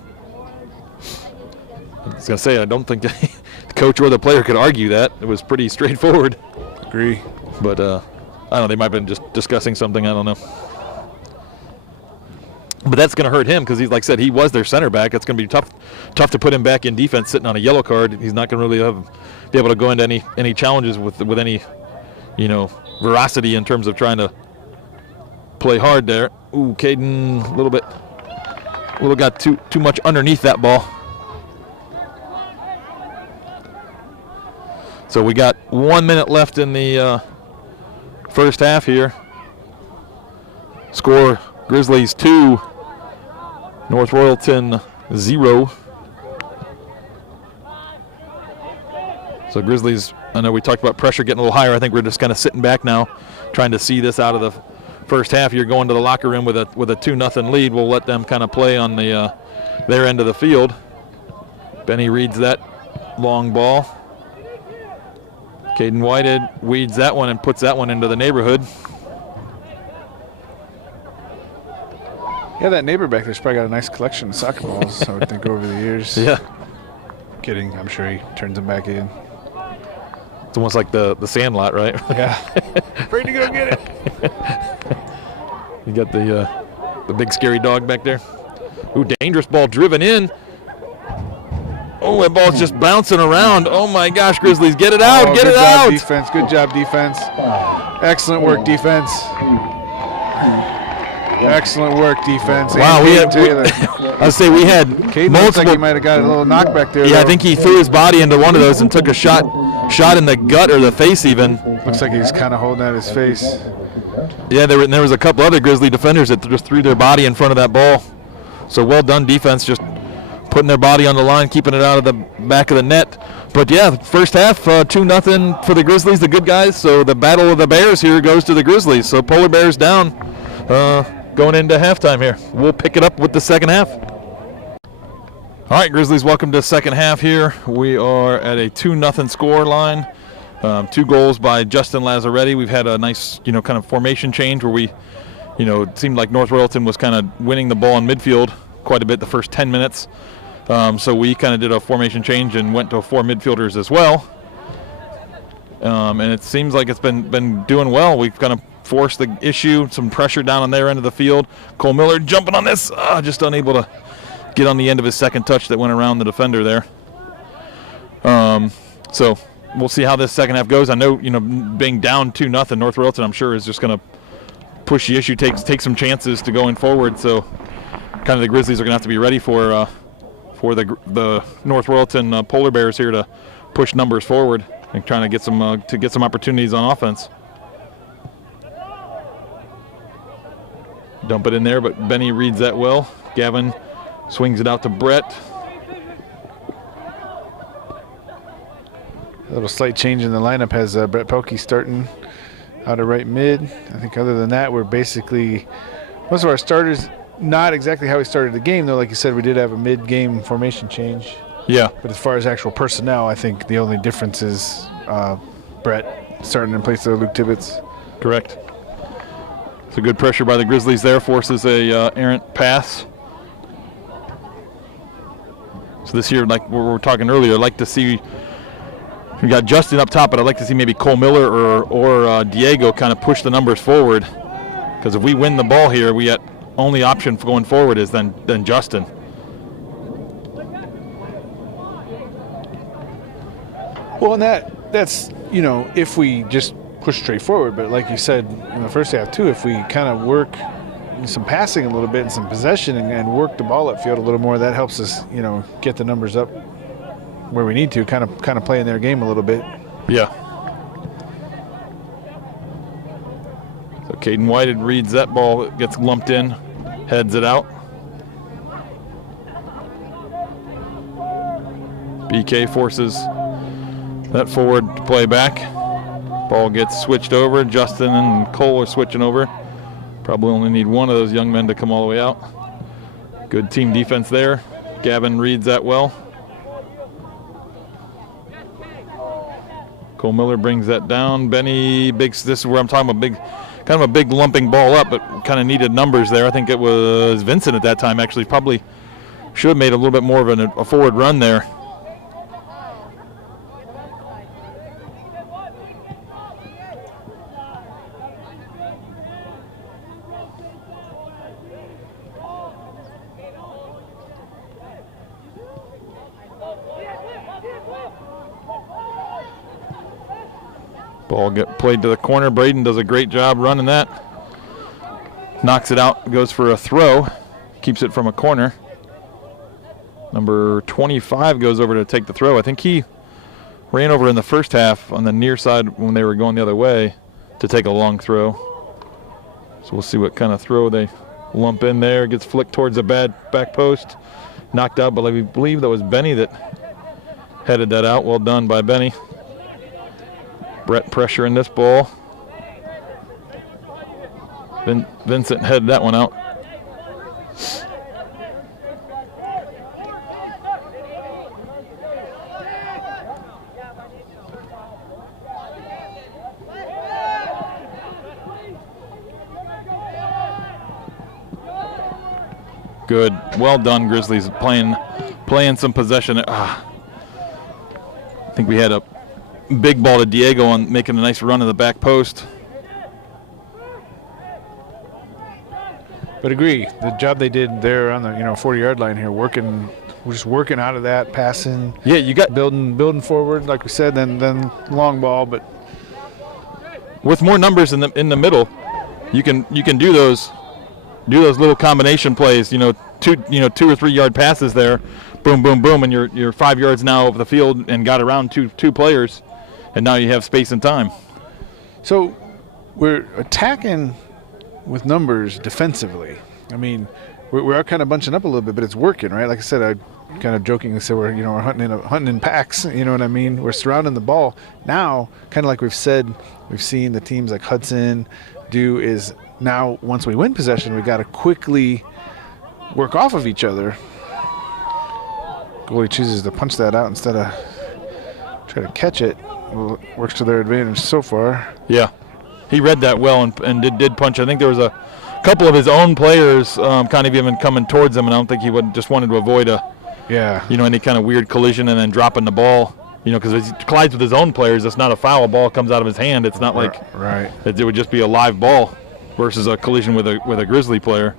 I was going to say, I don't think the coach or the player could argue that. It was pretty straightforward. Agree. But, I don't know, they might have been just discussing something. I don't know. But that's going to hurt him because, like I said, he was their center back. It's going to be tough to put him back in defense sitting on a yellow card. He's not going to really be able to go into any challenges with any, veracity in terms of trying to play hard there. Ooh, Caden a little got too much underneath that ball. So we got 1 minute left in the first half here. Score Grizzlies 2, North Royalton 0. So Grizzlies, I know we talked about pressure getting a little higher. I think we're just kind of sitting back now, trying to see this out of the first half. You're going to the locker room with a 2-0 lead. We'll let them kind of play on the their end of the field. Benny reads that long ball. Caden Whitehead weeds that one and puts that one into the neighborhood. Yeah, that neighbor back there's probably got a nice collection of soccer balls, I would think, over the years. Yeah. Kidding. I'm sure he turns them back in. It's almost like the Sandlot, right? Yeah. Afraid to go get it. You got the big scary dog back there. Ooh, dangerous ball driven in. Oh, that ball's just bouncing around. Oh my gosh, Grizzlies, get it out, get it out. Defense. Good job, defense. Excellent work, defense. Excellent work, defense. Wow, I'd say we had Caden looks multiple. like he might have got a little knockback there. Yeah, I though. think he threw his body into one of those and took a shot in the gut or the face even. Looks like he's kind of holding at his face. Yeah, there was a couple other Grizzly defenders that just threw their body in front of that ball. So well done defense, just putting their body on the line, keeping it out of the back of the net. But yeah, first half, 2-0 for the Grizzlies, the good guys. So the battle of the Bears here goes to the Grizzlies. So Polar Bears down going into halftime here. We'll pick it up with the second half. All right, Grizzlies, welcome to the second half here. We are at a 2-0 score line. 2 goals by Justin Lazzaretti. We've had a nice, kind of formation change where we, it seemed like North Royalton was kind of winning the ball in midfield quite a bit the first 10 minutes. So we kind of did a formation change and went to 4 midfielders as well. And it seems like it's been doing well. We've kind of forced the issue, some pressure down on their end of the field. Cole Miller jumping on this, just unable to get on the end of his second touch that went around the defender there. So we'll see how this second half goes. I know, being down 2-0, North Royalton, I'm sure, is just going to push the issue, take some chances to going forward. So kind of the Grizzlies are going to have to be ready for the North Royalton Polar Bears here to push numbers forward and trying to get some opportunities on offense. Dump it in there, but Benny reads that well. Gavin swings it out to Brett. A little slight change in the lineup has Brett Pelkey starting out of right mid. I think other than that, we're basically most of our starters. Not exactly how we started the game, though. Like you said, we did have a mid-game formation change. Yeah. But as far as actual personnel, I think the only difference is Brett starting in place of Luke Tibbetts. Correct. So good pressure by the Grizzlies there, forces a errant pass. So this year, like we were talking earlier, I'd like to see, we got Justin up top, but I'd like to see maybe Cole Miller or Diego kind of push the numbers forward. Because if we win the ball here, we got only option for going forward is then Justin. Well, and that's if we just push straight forward. But like you said in the first half too, if we kind of work some passing a little bit and some possession and work the ball upfield a little more, that helps us get the numbers up where we need to, kind of play in their game a little bit. Yeah. So Caden White reads that ball, it gets lumped in, heads it out. BK forces that forward to play back. Ball gets switched over. Justin and Cole are switching over. Probably only need one of those young men to come all the way out. Good team defense there. Gavin reads that well. Cole Miller brings that down. Benny, this is where I'm talking about kind of a big lumping ball up, but kind of needed numbers there. I think it was Vincent at that time actually probably should have made a little bit more of a forward run there. Ball get played to the corner. Braden does a great job running that. Knocks it out, goes for a throw. Keeps it from a corner. Number 25 goes over to take the throw. I think he ran over in the first half on the near side when they were going the other way to take a long throw. So we'll see what kind of throw they lump in there. Gets flicked towards the back post. Knocked out, but I believe that was Benny that headed that out. Well done by Benny. Brett pressure in this ball. Vincent headed that one out. Good, well done, Grizzlies playing some possession. I think we had a big ball to Diego on making a nice run in the back post. But agree, the job they did there on the 40-yard line here, we're just working out of that, passing. Yeah, you got building forward, like we said, then long ball. But with more numbers in the middle, you can do those do those little combination plays. You know, 2 or 3 yard passes there, boom, boom, boom, and you're 5 yards now over the field and got around two players, and now you have space and time. So we're attacking with numbers defensively. I mean, we're kind of bunching up a little bit, but it's working, right? Like I said, I kind of jokingly said we're hunting in packs. You know what I mean? We're surrounding the ball. Now, kind of like we've said, we've seen the teams like Hudson do is now once we win possession, we got to quickly work off of each other. Goalie chooses to punch that out instead of try to catch it. Well, it works to their advantage so far. Yeah, he read that well and did punch. I think there was a couple of his own players kind of even coming towards him, and I don't think he just wanted to avoid any kind of weird collision and then dropping the ball. You know, because if he collides with his own players, it's not a foul. Ball comes out of his hand. It's not like it would just be a live ball versus a collision with a Grizzly player.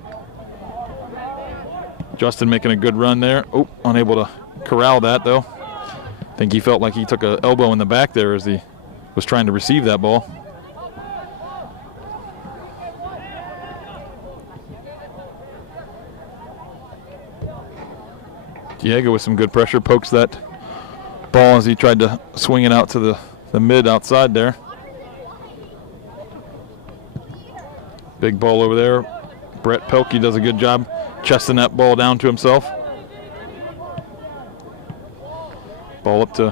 Justin making a good run there. Oh, unable to corral that though. I think he felt like he took an elbow in the back there as he was trying to receive that ball. Diego with some good pressure pokes that ball as he tried to swing it out to the mid outside there. Big ball over there. Brett Pelkey does a good job chesting that ball down to himself. Ball up to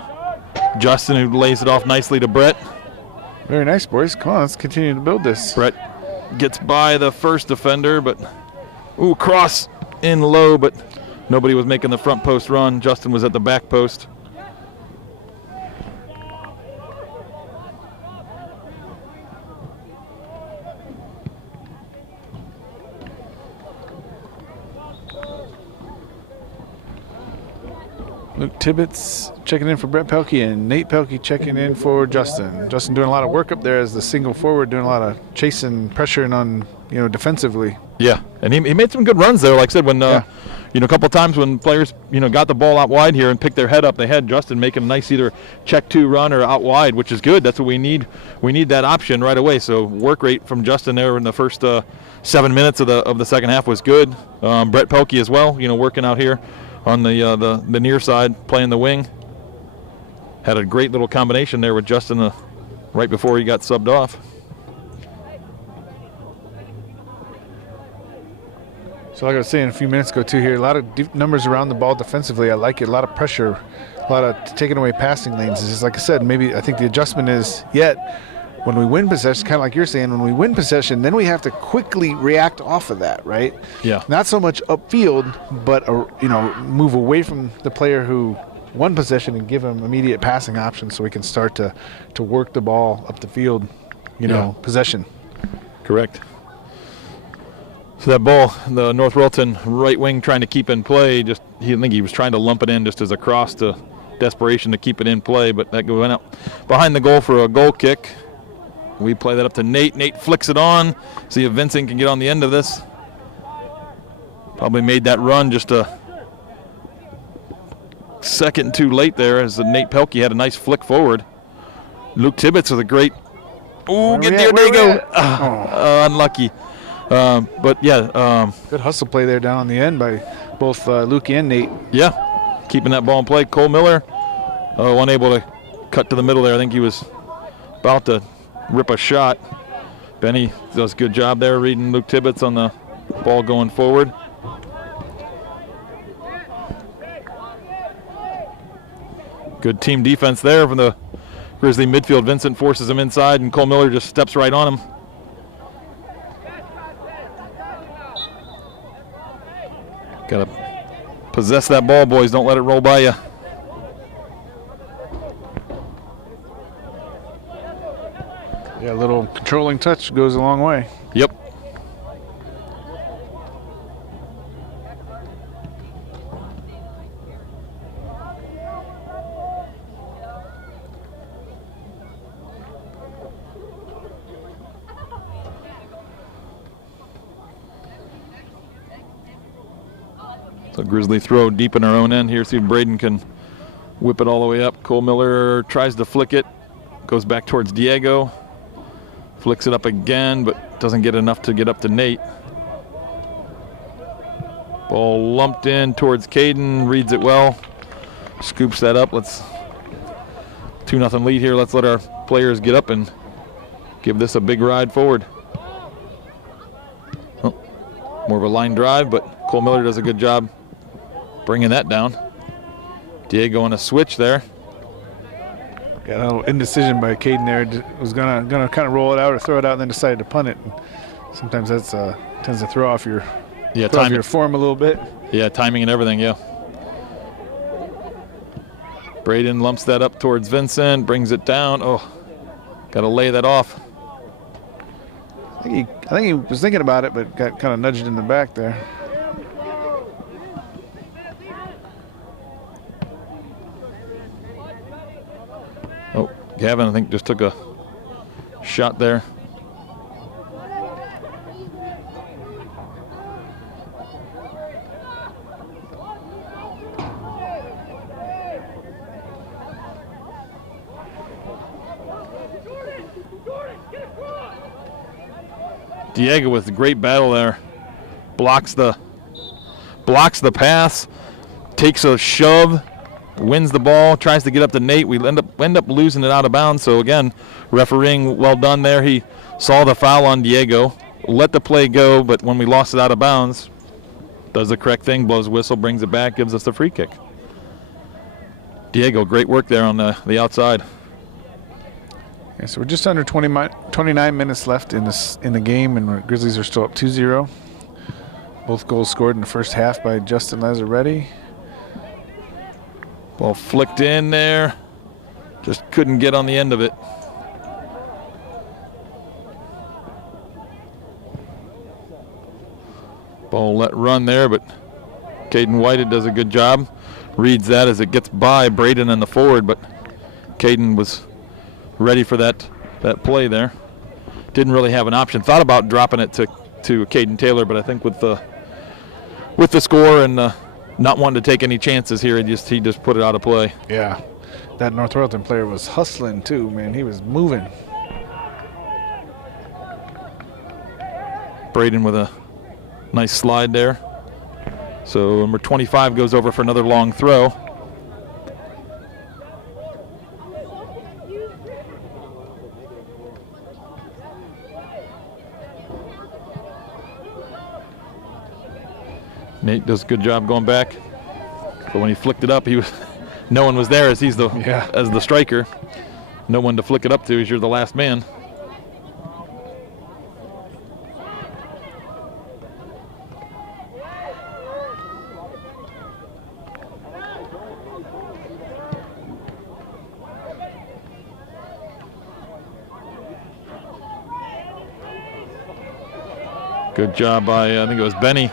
Justin, who lays it off nicely to Brett. Very nice, boys. Come on, let's continue to build this. Brett gets by the first defender, but cross in low, but nobody was making the front post run. Justin was at the back post. Luke Tibbetts checking in for Brett Pelkey and Nate Pelkey checking in for Justin. Justin doing a lot of work up there as the single forward, doing a lot of chasing, pressuring on, defensively. Yeah, and he made some good runs there. Like I said, when a couple of times when players got the ball out wide here and picked their head up, they had Justin making a nice either check 2 run or out wide, which is good. That's what we need. We need that option right away. So work rate from Justin there in the first 7 minutes of the second half was good. Brett Pelkey as well, working out here on the near side, playing the wing. Had a great little combination there with Justin right before he got subbed off. So like I was saying a few minutes ago too here, a lot of numbers around the ball defensively. I like it. A lot of pressure, a lot of taking away passing lanes. It's just like I said, maybe I think the adjustment is when we win possession, kind of like you're saying, when we win possession, then we have to quickly react off of that, right? Yeah. Not so much upfield, but move away from the player who won possession and give him immediate passing options so we can start to work the ball up the field, possession. Correct. So that ball, the North Royalton right wing trying to keep in play, I think he was trying to lump it in just as a cross to desperation to keep it in play, but that went out behind the goal for a goal kick. We play that up to Nate. Nate flicks it on. See if Vincent can get on the end of this. Probably made that run just a second too late there as Nate Pelkey had a nice flick forward. Luke Tibbetts with a great, get there, there you go. Unlucky. Good hustle play there down on the end by both Luke and Nate. Yeah, keeping that ball in play. Cole Miller, unable to cut to the middle there. I think he was about to rip a shot. Benny does a good job there reading Luke Tibbetts on the ball going forward. Good team defense there from the Grizzly midfield. Vincent forces him inside, and Cole Miller just steps right on him. Got to possess that ball, boys. Don't let it roll by you. Yeah, a little controlling touch goes a long way. Yep. So Grizzly throw deep in our own end here. See if Braden can whip it all the way up. Cole Miller tries to flick it. Goes back towards Diego. Flicks it up again, but doesn't get enough to get up to Nate. Ball lumped in towards Caden, reads it well, scoops that up. Let's 2-0 lead here. Let's let our players get up and give this a big ride forward. Oh, more of a line drive, but Cole Miller does a good job bringing that down. Diego on a switch there. Got a little indecision by Caden there. Was gonna kind of roll it out or throw it out, and then decided to punt it. And sometimes that's tends to throw off your your form a little bit. Yeah, timing and everything. Yeah. Braden lumps that up towards Vincent, brings it down. Oh, got to lay that off. I think he was thinking about it, but got kind of nudged in the back there. Oh, Gavin, I think, just took a shot there. Diego with a great battle there. Blocks the pass, takes a shove, wins the ball, tries to get up to Nate. We end up losing it out of bounds. So again, refereeing well done there. He saw the foul on Diego, let the play go, but when we lost it out of bounds, does the correct thing, blows whistle, brings it back, gives us the free kick. Diego, great work there on the outside. Yeah, so we're just under 29 minutes left in the game, and the Grizzlies are still up 2-0. Both goals scored in the first half by Justin Lazzaretti. Ball flicked in there, just couldn't get on the end of it. Ball let run there, but Caden Whited does a good job. Reads that as it gets by Braden in the forward, but Caden was ready for that play there. Didn't really have an option. Thought about dropping it to Caden Taylor, but I think with the score and not wanting to take any chances here, he just put it out of play. Yeah, that North Royalton player was hustling too, man. He was moving. Braden with a nice slide there. So number 25 goes over for another long throw. Nate does a good job going back, but when he flicked it up, no one was there as he's as the striker. No one to flick it up to as you're the last man. Good job by, I think it was Benny.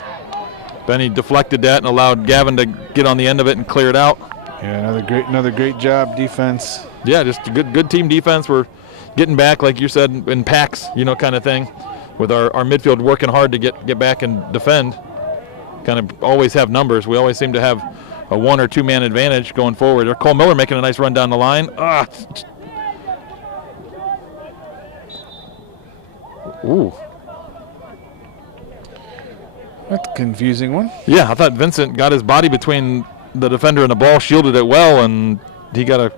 Benny deflected that and allowed Gavin to get on the end of it and clear it out. Yeah, another great job defense. Yeah, just a good team defense. We're getting back, like you said, in packs, kind of thing, with our midfield working hard to get back and defend. Kind of always have numbers. We always seem to have a 1 or 2 man advantage going forward. Cole Miller making a nice run down the line. Ooh. That's a confusing one. Yeah, I thought Vincent got his body between the defender and the ball, shielded it well, and he got a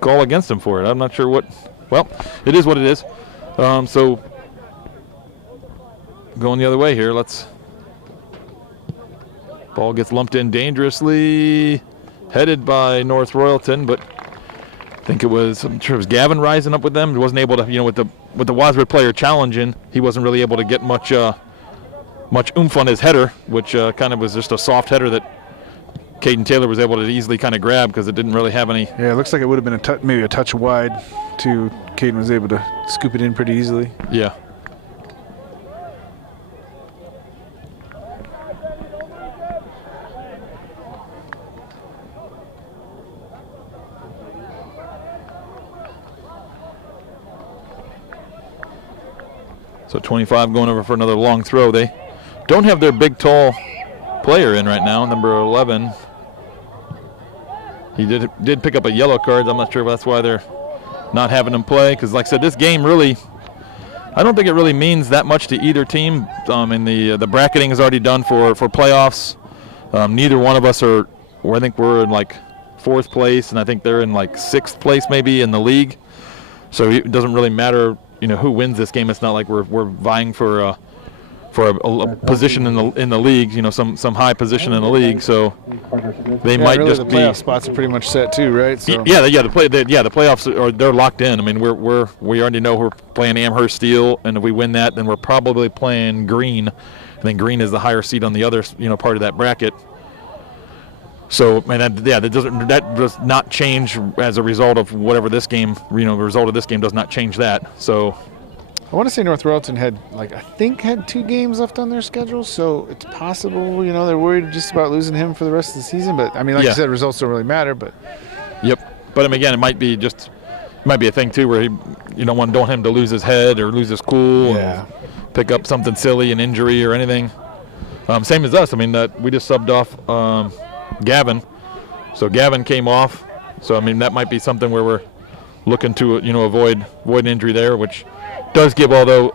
call against him for it. I'm not sure what. Well, it is what it is. So going the other way here. Ball gets lumped in dangerously, headed by North Royalton, but I think I'm sure it was Gavin rising up with them. He wasn't able to, with the Wadsworth player challenging, he wasn't really able to get much oomph on his header, which kind of was just a soft header that Caden Taylor was able to easily kind of grab because it didn't really have any. Yeah, it looks like it would have been maybe a touch wide, too. Caden was able to scoop it in pretty easily. Yeah. So 25 going over for another long throw. They don't have their big, tall player in right now, number 11. He did pick up a yellow card. I'm not sure if that's why they're not having him play, because like I said, this game really, I don't think it really means that much to either team. And the bracketing is already done for playoffs. Neither one of us are. I think we're in like 4th place, and I think they're in like 6th place maybe in the league. So it doesn't really matter, who wins this game. It's not like we're vying for a position in the league, some high position in the league. So they might really just the playoff spots are pretty much set too, right? So. The playoffs they're locked in. I mean, we already know we're playing Amherst Steel, and if we win that, then we're probably playing Green. I think Green is the higher seed on the other part of that bracket. So, that does not change as a result of whatever this game. The result of this game does not change that. So, I want to say North Royalton had 2 games left on their schedule, so it's possible, they're worried just about losing him for the rest of the season. But, I mean, like you said, results don't really matter. But Yep. But, again, it might be a thing, too, where you don't want him to lose his head or lose his cool and pick up something silly, an injury or anything. Same as us. I mean, we just subbed off Gavin. So Gavin came off. So, I mean, that might be something where we're looking to, avoid an injury there, which does give, although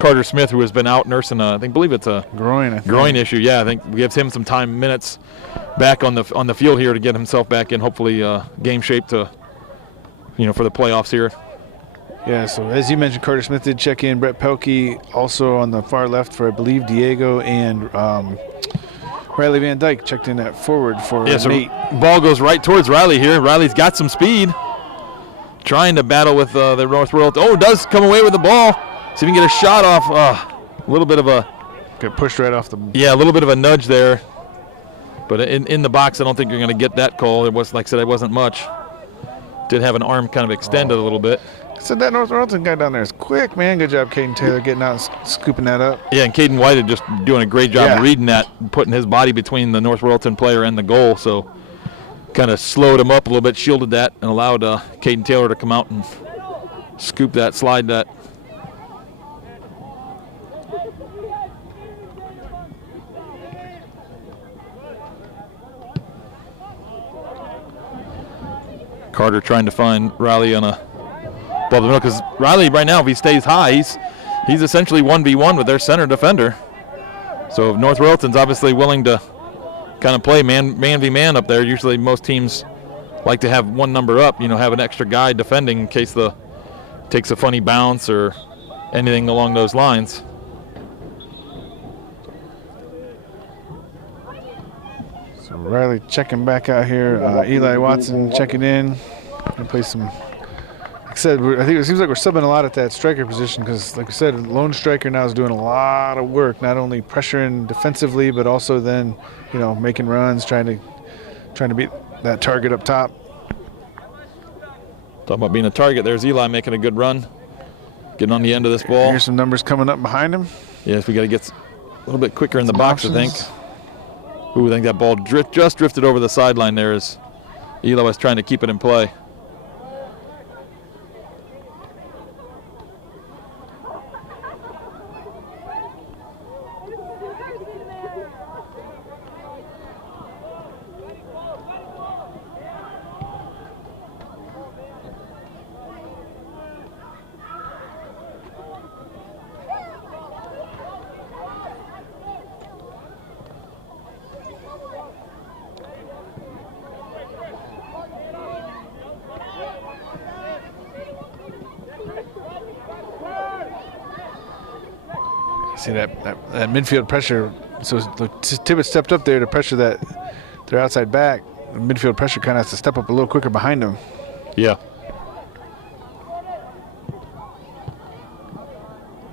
Carter Smith, who has been out nursing I believe it's a groin issue. Yeah, I think gives him some minutes back on the field here to get himself back in, hopefully game shape to, for the playoffs here. Yeah, so as you mentioned, Carter Smith did check in. Brett Pelkey also on the far left for, I believe, Diego, and Riley Van Dyke checked in at forward for Nate. So ball goes right towards Riley here. Riley's got some speed. Trying to battle with the North Royalton. Oh, does come away with the ball. See if he can get a shot off. A little bit of a... Get pushed right off the... Yeah, a little bit of a nudge there. But in the box, I don't think you're going to get that call. It was, like I said, it wasn't much. Did have an arm kind of extended a little bit. I said that North Royalton guy down there is quick, man. Good job, Caden Taylor, getting out and scooping that up. Yeah, and Caden White just doing a great job reading that, putting his body between the North Royalton player and the goal. So kind of slowed him up a little bit, shielded that, and allowed Caden Taylor to come out and scoop that, slide that. Carter trying to find Riley on a ball, because Riley right now, if he stays high, he's essentially 1v1 with their center defender. So if North Royalton's obviously willing to kind of play man v man up there. Usually most teams like to have one number up, have an extra guy defending in case takes a funny bounce or anything along those lines. So Riley checking back out here. Eli Watson checking in. Gonna play some. Like I said, I think it seems like we're subbing a lot at that striker position because, like I said, lone striker now is doing a lot of work, not only pressuring defensively, but also then, making runs, trying to beat that target up top. Talking about being a target, there's Eli making a good run, getting on the end of this ball. Here's some numbers coming up behind him. Yes, we got to get a little bit quicker in the box, I think. Ooh, I think that ball just drifted over the sideline there as Eli was trying to keep it in play. See that midfield pressure. So Tibbet stepped up there to pressure their outside back. The midfield pressure kind of has to step up a little quicker behind him. Yeah.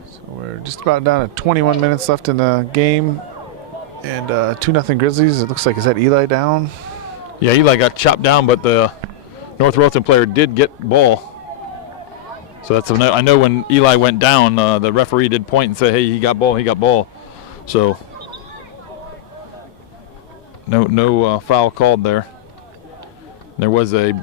So we're just about down to 21 minutes left in the game, and 2-0 Grizzlies. It looks like, is that Eli down? Yeah, Eli got chopped down, but the North Royalton player did get ball. So that's I know when Eli went down, the referee did point and say, "Hey, he got ball." So no foul called there. There was a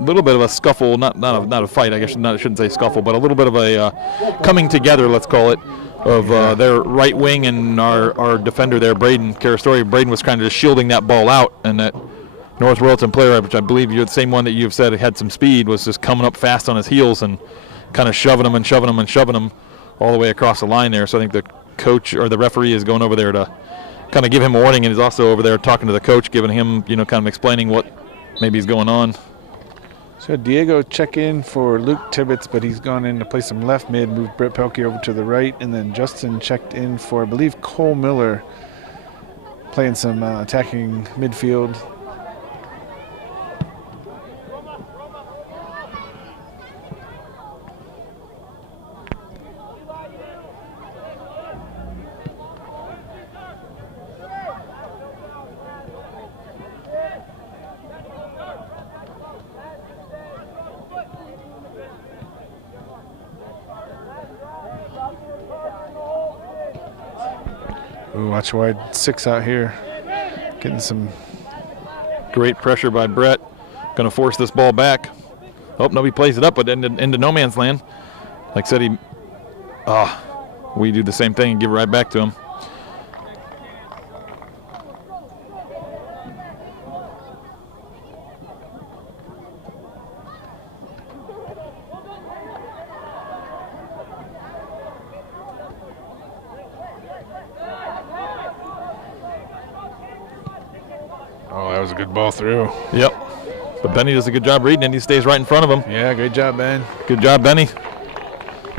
little bit of a scuffle, not a fight. I guess I shouldn't say scuffle, but a little bit of a coming together, let's call it, of their right wing and our defender there, Braden Carastori. Braden was kind of just shielding that ball out, and that North Royalton player, which I believe you're the same one that you've said had some speed, was just coming up fast on his heels and kind of shoving him all the way across the line there. So I think the coach or the referee is going over there to kind of give him a warning, and he's also over there talking to the coach, giving him, kind of explaining what maybe is going on. So Diego check in for Luke Tibbetts, but he's gone in to play some left mid, moved Brett Pelkey over to the right, and then Justin checked in for, I believe, Cole Miller, playing some attacking midfield. Ooh, watch wide 6 out here. Getting some great pressure by Brett. Going to force this ball back. Oh, nobody plays it up, but into no man's land. Like I said, we do the same thing and give it right back to him. Oh, that was a good ball through. Yep. But Benny does a good job reading it. He stays right in front of him. Yeah, great job, Ben. Good job, Benny.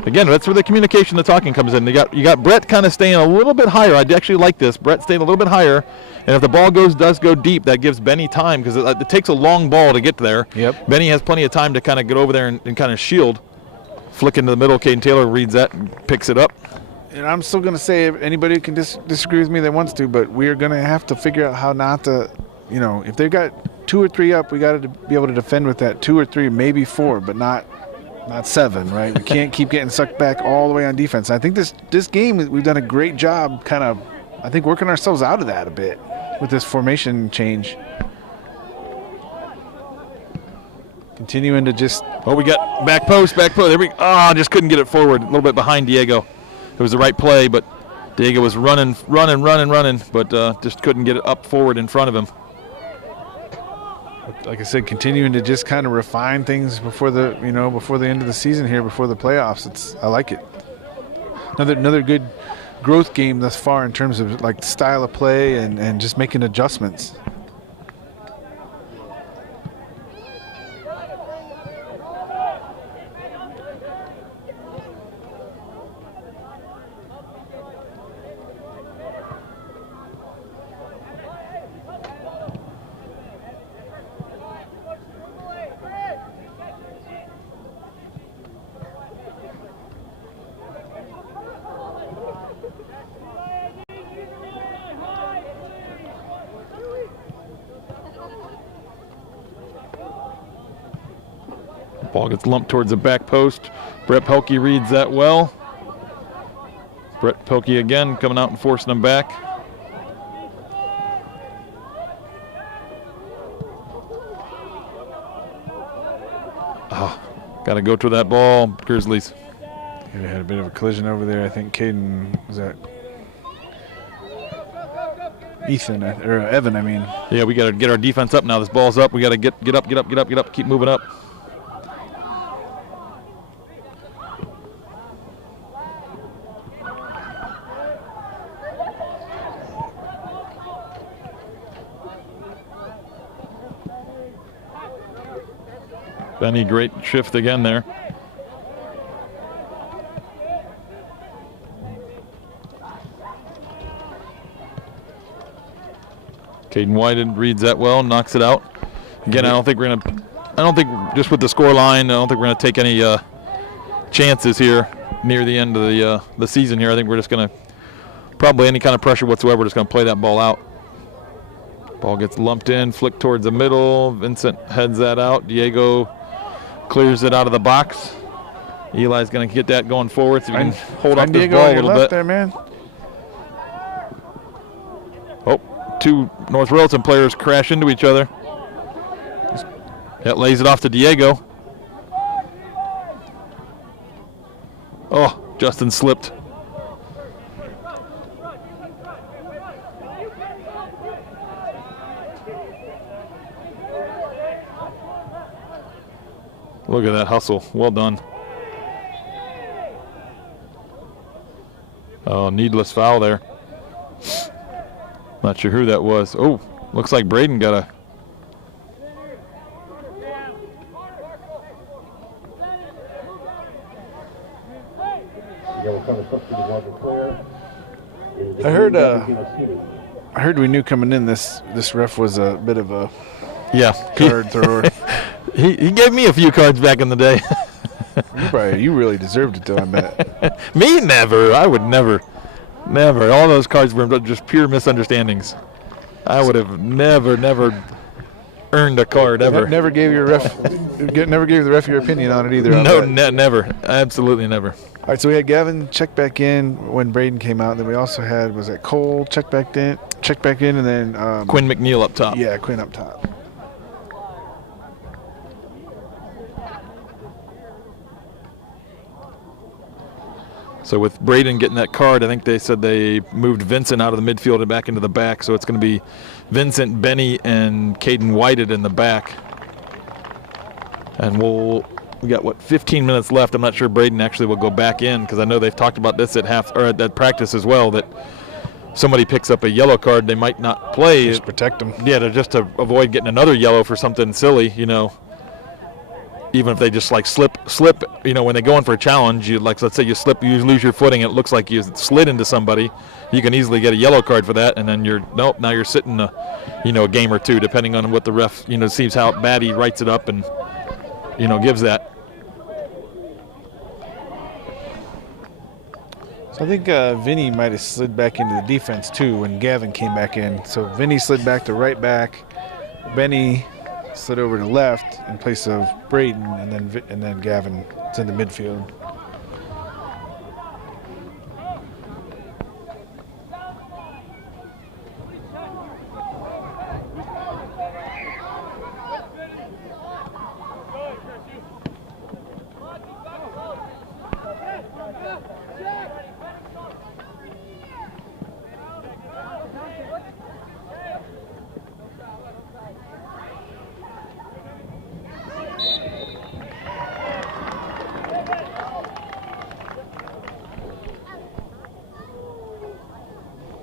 Again, that's where the communication, the talking comes in. You got Brett kind of staying a little bit higher. I actually like this. Brett staying a little bit higher. And if the ball does go deep, that gives Benny time because it takes a long ball to get there. Yep. Benny has plenty of time to kind of get over there and kind of shield. Flick into the middle. Caden Taylor reads that and picks it up. And I'm still going to say, anybody can disagree with me that wants to, but we are going to have to figure out how not to, if they've got 2 or 3 up, we got to be able to defend with that 2 or 3, maybe 4, but not 7, right? We can't keep getting sucked back all the way on defense. I think this game, we've done a great job kind of, I think, working ourselves out of that a bit with this formation change. Continuing to just... Oh, we got back post. There we go. Just couldn't get it forward. A little bit behind Diego. It was the right play, but Diego was running, but just couldn't get it up forward in front of him. Like I said, continuing to just kind of refine things before the end of the season here, before the playoffs. I like it. Another good growth game thus far in terms of like style of play and just making adjustments. Ball gets lumped towards the back post. Brett Pelkey reads that well. Brett Pelkey again coming out and forcing them back. Got to go to that ball, Grizzlies. Yeah, they had a bit of a collision over there. I think Caden, was that Ethan, or Evan, I mean. Yeah, we got to get our defense up now. This ball's up. We got to get up, keep moving up. Benny, great shift again there. Caden Whited reads that well, knocks it out. Again, I don't think just with the score line, I don't think we're gonna take any chances here near the end of the season here. I think we're just gonna probably any kind of pressure whatsoever, just gonna play that ball out. Ball gets lumped in, flick towards the middle. Vincent heads that out. Diego clears it out of the box. Eli's going to get that going forward so he can hold up this ball a little bit. There, man. Oh, 2 North Royalton players crash into each other. That lays it off to Diego. Oh, Justin slipped. Look at that hustle. Well done. Oh, needless foul there. Not sure who that was. Oh, looks like Braden got a. I heard we knew coming in this ref was a bit of a card thrower. He gave me a few cards back in the day. You really deserved it, though, I bet. Me, never. I would never. All those cards were just pure misunderstandings. I would have never earned a card ever. Never gave the ref your opinion on it either. No, never. Absolutely never. All right, so we had Gavin check back in when Braden came out. And then we also had, was that Cole check back in, and then Quinn McNeil up top. Yeah, Quinn up top. So with Braden getting that card, I think they said they moved Vincent out of the midfield and back into the back. So it's going to be Vincent, Benny, and Caden Whited in the back. And we got 15 minutes left. I'm not sure Braden actually will go back in, because I know they've talked about this at practice as well, that somebody picks up a yellow card, they might not play. Just protect them. Yeah, just to avoid getting another yellow for something silly, Even if they just slip, when they go in for a challenge, let's say you slip, you lose your footing, it looks like you slid into somebody, you can easily get a yellow card for that, and then now you're sitting a game or two, depending on what the ref, sees how bad he writes it up and, gives that. So I think Vinny might have slid back into the defense too when Gavin came back in. So Vinny slid back to right back, Benny slid over to left in place of Braden, and then Gavin's in the midfield.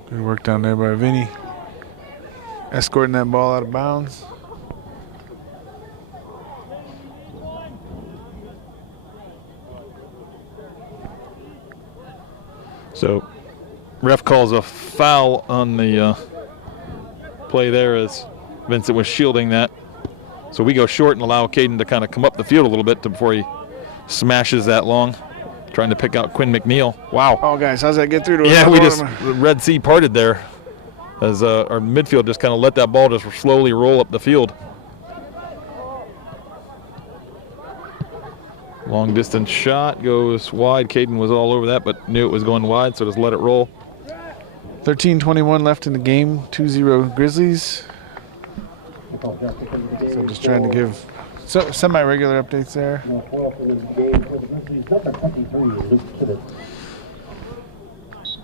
Good work down there by Vinny, escorting that ball out of bounds. So ref calls a foul on the play there as Vincent was shielding that. So we go short and allow Caden to kind of come up the field a little bit before he smashes that long. Trying to pick out Quinn McNeil. Wow. Oh, guys, how's that get through to us? Yeah, the Red Sea parted there as our midfield just kind of let that ball just slowly roll up the field. Long distance shot goes wide. Caden was all over that, but knew it was going wide, so just let it roll. 13:21 left in the game. 2-0 Grizzlies. So just trying to give semi-regular updates there.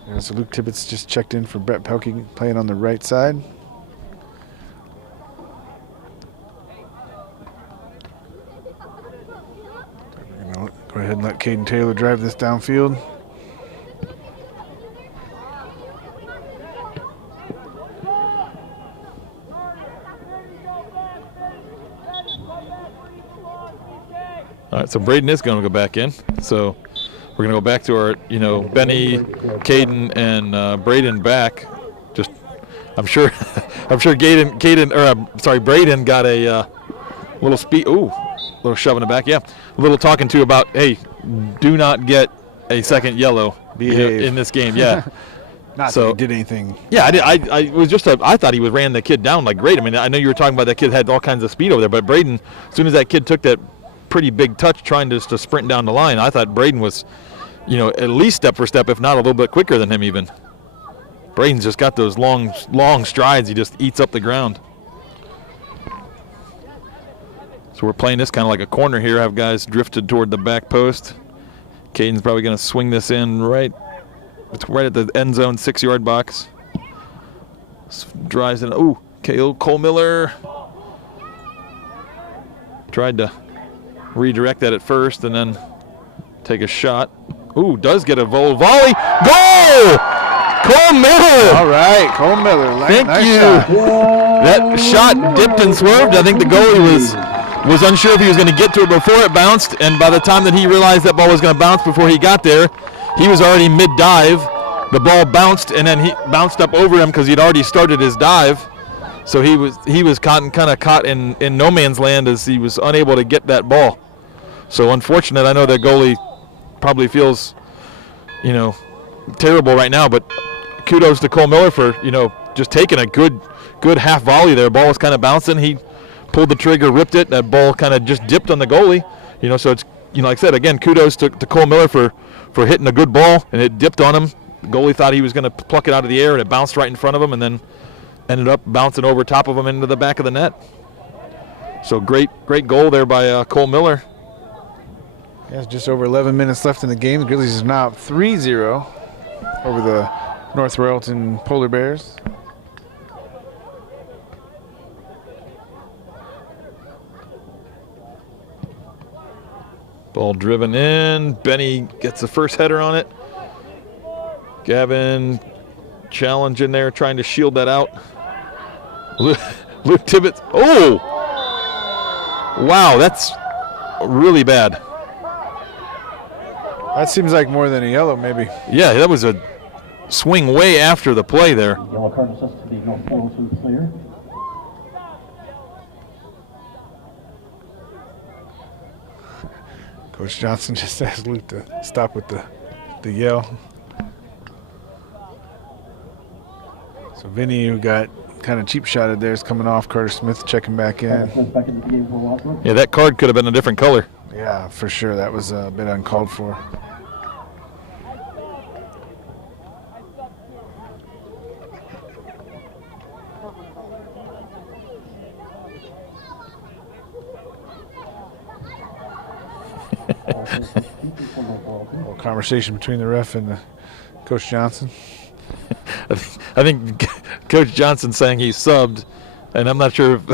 Yeah, so Luke Tibbetts just checked in for Brett Pelkey, playing on the right side. We're going to go ahead and let Caden Taylor drive this downfield. All right, so Braden is going to go back in. So we're going to go back to our, Benny, Caden, and Braden back. Just, I'm sure Braden got a little shove in the back. Yeah, a little talking to about, hey, do not get a second yellow in this game. Yeah. Not so, that he did anything. Yeah, I was just I thought he ran the kid down like great. I mean, I know you were talking about that kid had all kinds of speed over there, but Braden, as soon as that kid took that pretty big touch trying to sprint down the line, I thought Braden was, at least step for step, if not a little bit quicker than him even. Braden's just got those long strides. He just eats up the ground. So we're playing this kind of like a corner here. Have guys drifted toward the back post. Caden's probably going to swing this in right at the end zone, 6-yard box. Drives in. Ooh, Cole Miller tried to redirect that at first and then take a shot. Ooh, does get a volley. Goal! Cole Miller. All right, Cole Miller. Thank nice you. shot. That shot dipped and swerved. I think the goalie was unsure if he was going to get to it before it bounced, and by the time that he realized that ball was going to bounce before he got there, he was already mid-dive. The ball bounced, and then he bounced up over him because he'd already started his dive. So he was kind of caught in no man's land as he was unable to get that ball. So unfortunate. I know that goalie probably feels, terrible right now, but kudos to Cole Miller for, just taking a good half volley there. Ball was kind of bouncing. He pulled the trigger, ripped it. That ball kind of just dipped on the goalie. So it's, like I said, again, kudos to Cole Miller for hitting a good ball, and it dipped on him. The goalie thought he was going to pluck it out of the air, and it bounced right in front of him, and then ended up bouncing over top of him into the back of the net. So great goal there by Cole Miller. Yeah, just over 11 minutes left in the game. The Grizzlies are now up 3-0 over the North Royalton Polar Bears. Ball driven in. Benny gets the first header on it. Gavin challenge in there, trying to shield that out. Luke Tibbetts. Oh! Wow, that's really bad. That seems like more than a yellow, maybe. Yeah, that was a swing way after the play there. Yellow card assist to the North Royalton player. Coach Johnson just asked Luke to stop with the yell. So Vinny, who got kind of cheap shotted there, is coming off. Carter Smith checking back in. Yeah, that card could have been a different color. Yeah, for sure. That was a bit uncalled for. A little conversation between the ref and Coach Johnson. I think Coach Johnson saying he's subbed, and I'm not sure if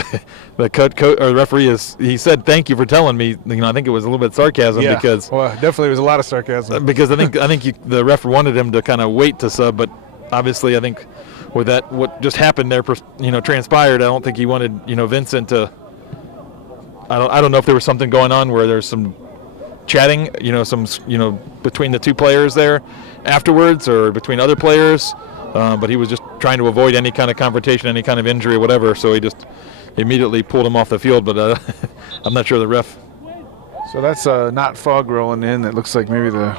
the referee he said thank you for telling me. I think it was a little bit sarcasm because definitely was a lot of sarcasm. Because I think the ref wanted him to kind of wait to sub, but obviously I think with that what just happened there, transpired. I don't think he wanted Vincent to. I don't know if there was something going on where there's some chatting, between the two players there afterwards or between other players. But he was just trying to avoid any kind of confrontation, any kind of injury or whatever, so he just immediately pulled him off the field, but I'm not sure the ref. So that's not fog rolling in. It looks like maybe the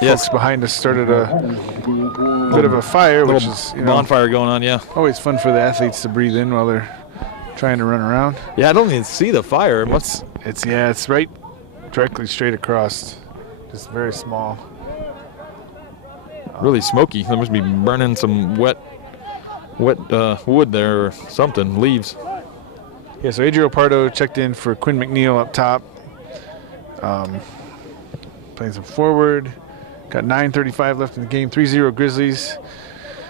folks behind us started a bit of a fire, which is bonfire going on, yeah. Always fun for the athletes to breathe in while they're trying to run around. Yeah, I don't even see the fire. It's right directly straight across, just very small. Really smoky. There must be burning some wet wood there or something, leaves. Yeah, so Adriel Pardo checked in for Quinn McNeil up top. Playing some forward. Got 9:35 left in the game. 3-0 Grizzlies.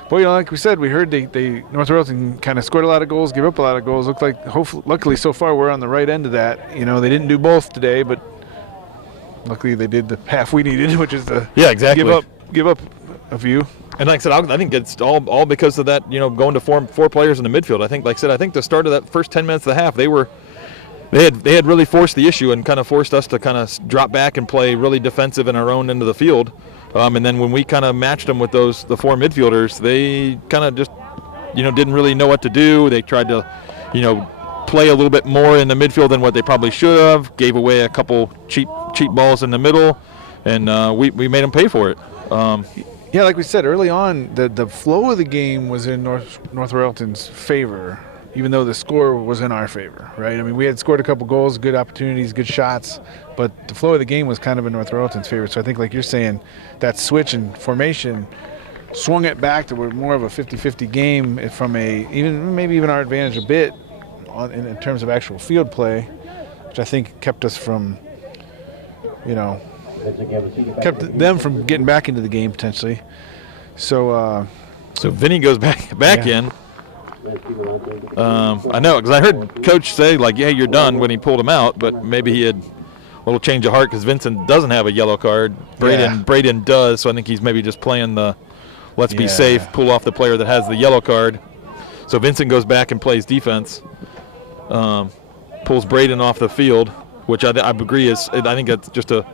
Boy, like we said, we heard they North Royalton kind of scored a lot of goals, gave up a lot of goals. Looked like, luckily so far, we're on the right end of that. They didn't do both today, but luckily they did the half we needed, which is to give up a few. And like I said, I think it's all because of that, going to four players in the midfield. I think, like I said, the start of that first 10 minutes of the half, they had really forced the issue and kind of forced us to kind of drop back and play really defensive in our own end of the field. And then when we kind of matched them with the four midfielders, they kind of just, didn't really know what to do. They tried to, play a little bit more in the midfield than what they probably should have. Gave away a couple cheap balls in the middle, and we made them pay for it. Yeah, like we said early on, the flow of the game was in North Royalton's favor, even though the score was in our favor, right? I mean, we had scored a couple goals, good opportunities, good shots, but the flow of the game was kind of in North Royalton's favor. So I think, like you're saying, that switch in formation swung it back to more of a 50-50 game from maybe even our advantage a bit in terms of actual field play, which I think kept us from, kept them from getting back into the game potentially. So Vinny goes back in. I know, because I heard Coach say, yeah, you're done when he pulled him out, but maybe he had a little change of heart because Vincent doesn't have a yellow card. Braden does, so I think he's maybe just playing the let's be safe, pull off the player that has the yellow card. So Vincent goes back and plays defense, pulls Braden off the field, which I agree is, I think it's just a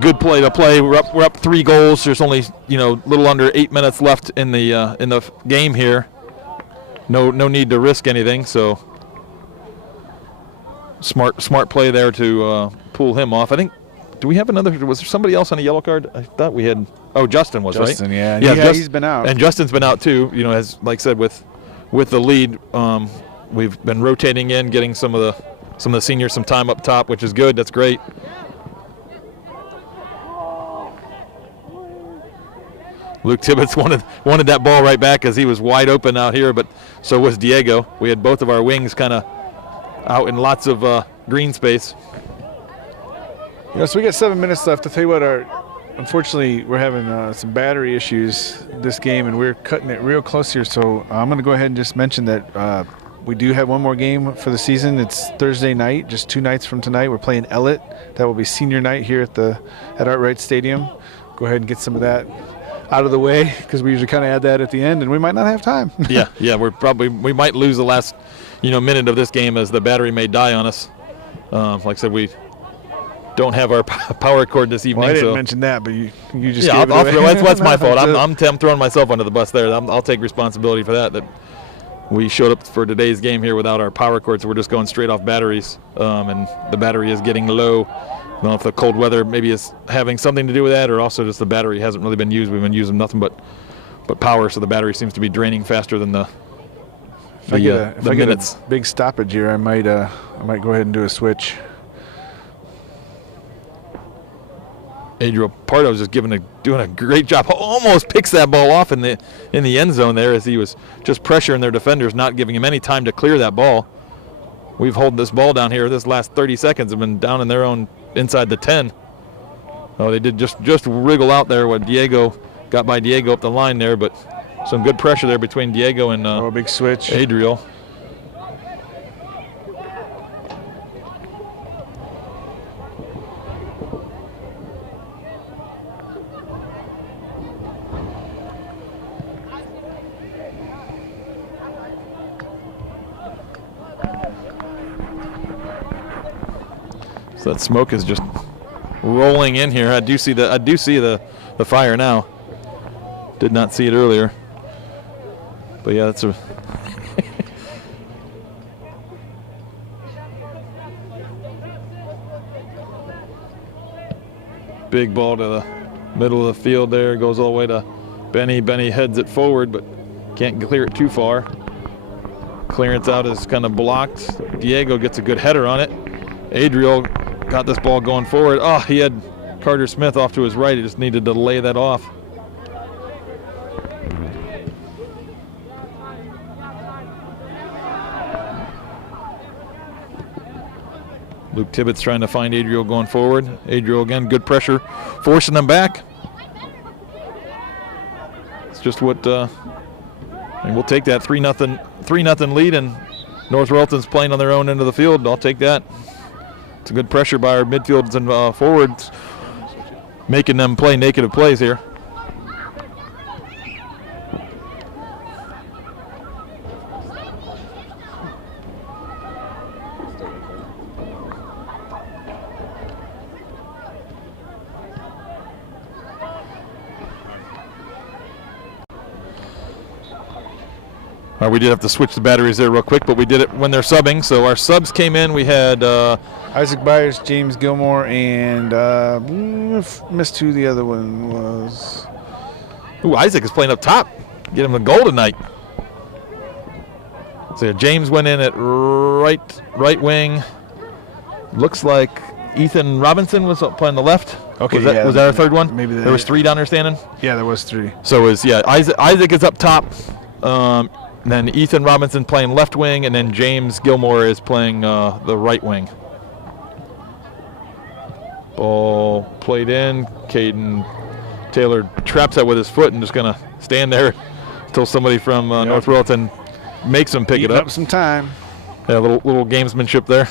good play to play. We're up 3 goals. There's only a little under 8 minutes left in the game here. No need to risk anything. So smart play there to pull him off. I think. Do we have another? Was there somebody else on a yellow card? I thought we had. Oh, Justin was right. Justin, yeah, he's been out. And Justin's been out too. As like I said with the lead, we've been rotating in, getting some of the seniors some time up top, which is good. That's great. Luke Tibbetts wanted that ball right back as he was wide open out here, but so was Diego. We had both of our wings kind of out in lots of green space. So we got 7 minutes left. I'll tell you what, unfortunately, we're having some battery issues this game, and we're cutting it real close here. So I'm going to go ahead and just mention that we do have one more game for the season. It's Thursday night, just 2 nights from tonight. We're playing Ellett. That will be senior night here at Artwright Stadium. Go ahead and get some of that out of the way because we usually kind of add that at the end, and we might not have time. yeah, we might lose the last minute of this game as the battery may die on us. Like I said, we don't have our power cord this evening. Well, I didn't so. mention that, but you just gave it away. That's my fault. I'm throwing myself under the bus there. I'll take responsibility for that we showed up for today's game here without our power cord, so we're just going straight off batteries, and the battery is getting low. I don't know if the cold weather maybe is having something to do with that, or also just the battery hasn't really been used. We've been using nothing but power, so the battery seems to be draining faster than the If I get minutes. a big stoppage here, I might go ahead and do a switch. Adriel Pardo's just doing a great job. Almost picks that ball off in the end zone there as he was just pressuring their defenders, not giving him any time to clear that ball. We've held this ball down here. This last 30 seconds have been down in their own inside the 10. Oh, they did just wriggle out there when Diego got by Diego up the line there, but some good pressure there between Diego and a big switch. Adriel. So that smoke is just rolling in here. I do see the fire now. Did not see it earlier. But yeah, that's a big ball to the middle of the field there. Goes all the way to Benny. Benny heads it forward, but can't clear it too far. Clearance out is kind of blocked. Diego gets a good header on it. Adriel got this ball going forward. Oh, he had Carter Smith off to his right. He just needed to lay that off. Luke Tibbetts trying to find Adriel going forward. Adriel again, good pressure, forcing them back. It's just what, and we'll take that 3-0 lead, and North Royalton's playing on their own end of the field. I'll take that. It's a good pressure by our midfields and forwards, making them play negative plays here. We did have to switch the batteries there real quick, but we did it when they're subbing. So our subs came in. We had Isaac Byers, James Gilmore, and missed who the other one was. Ooh, Isaac is playing up top. Get him a goal tonight. So James went in at right wing. Looks like Ethan Robinson was playing the left. Okay, was that our third one? Maybe there was 3 down there standing. Yeah, there was 3. So Isaac is up top. Then Ethan Robinson playing left wing, and then James Gilmore is playing the right wing. Ball played in. Caden Taylor traps that with his foot and just going to stand there until somebody from North Royalton makes him pick it up. Some time. Yeah, little gamesmanship there.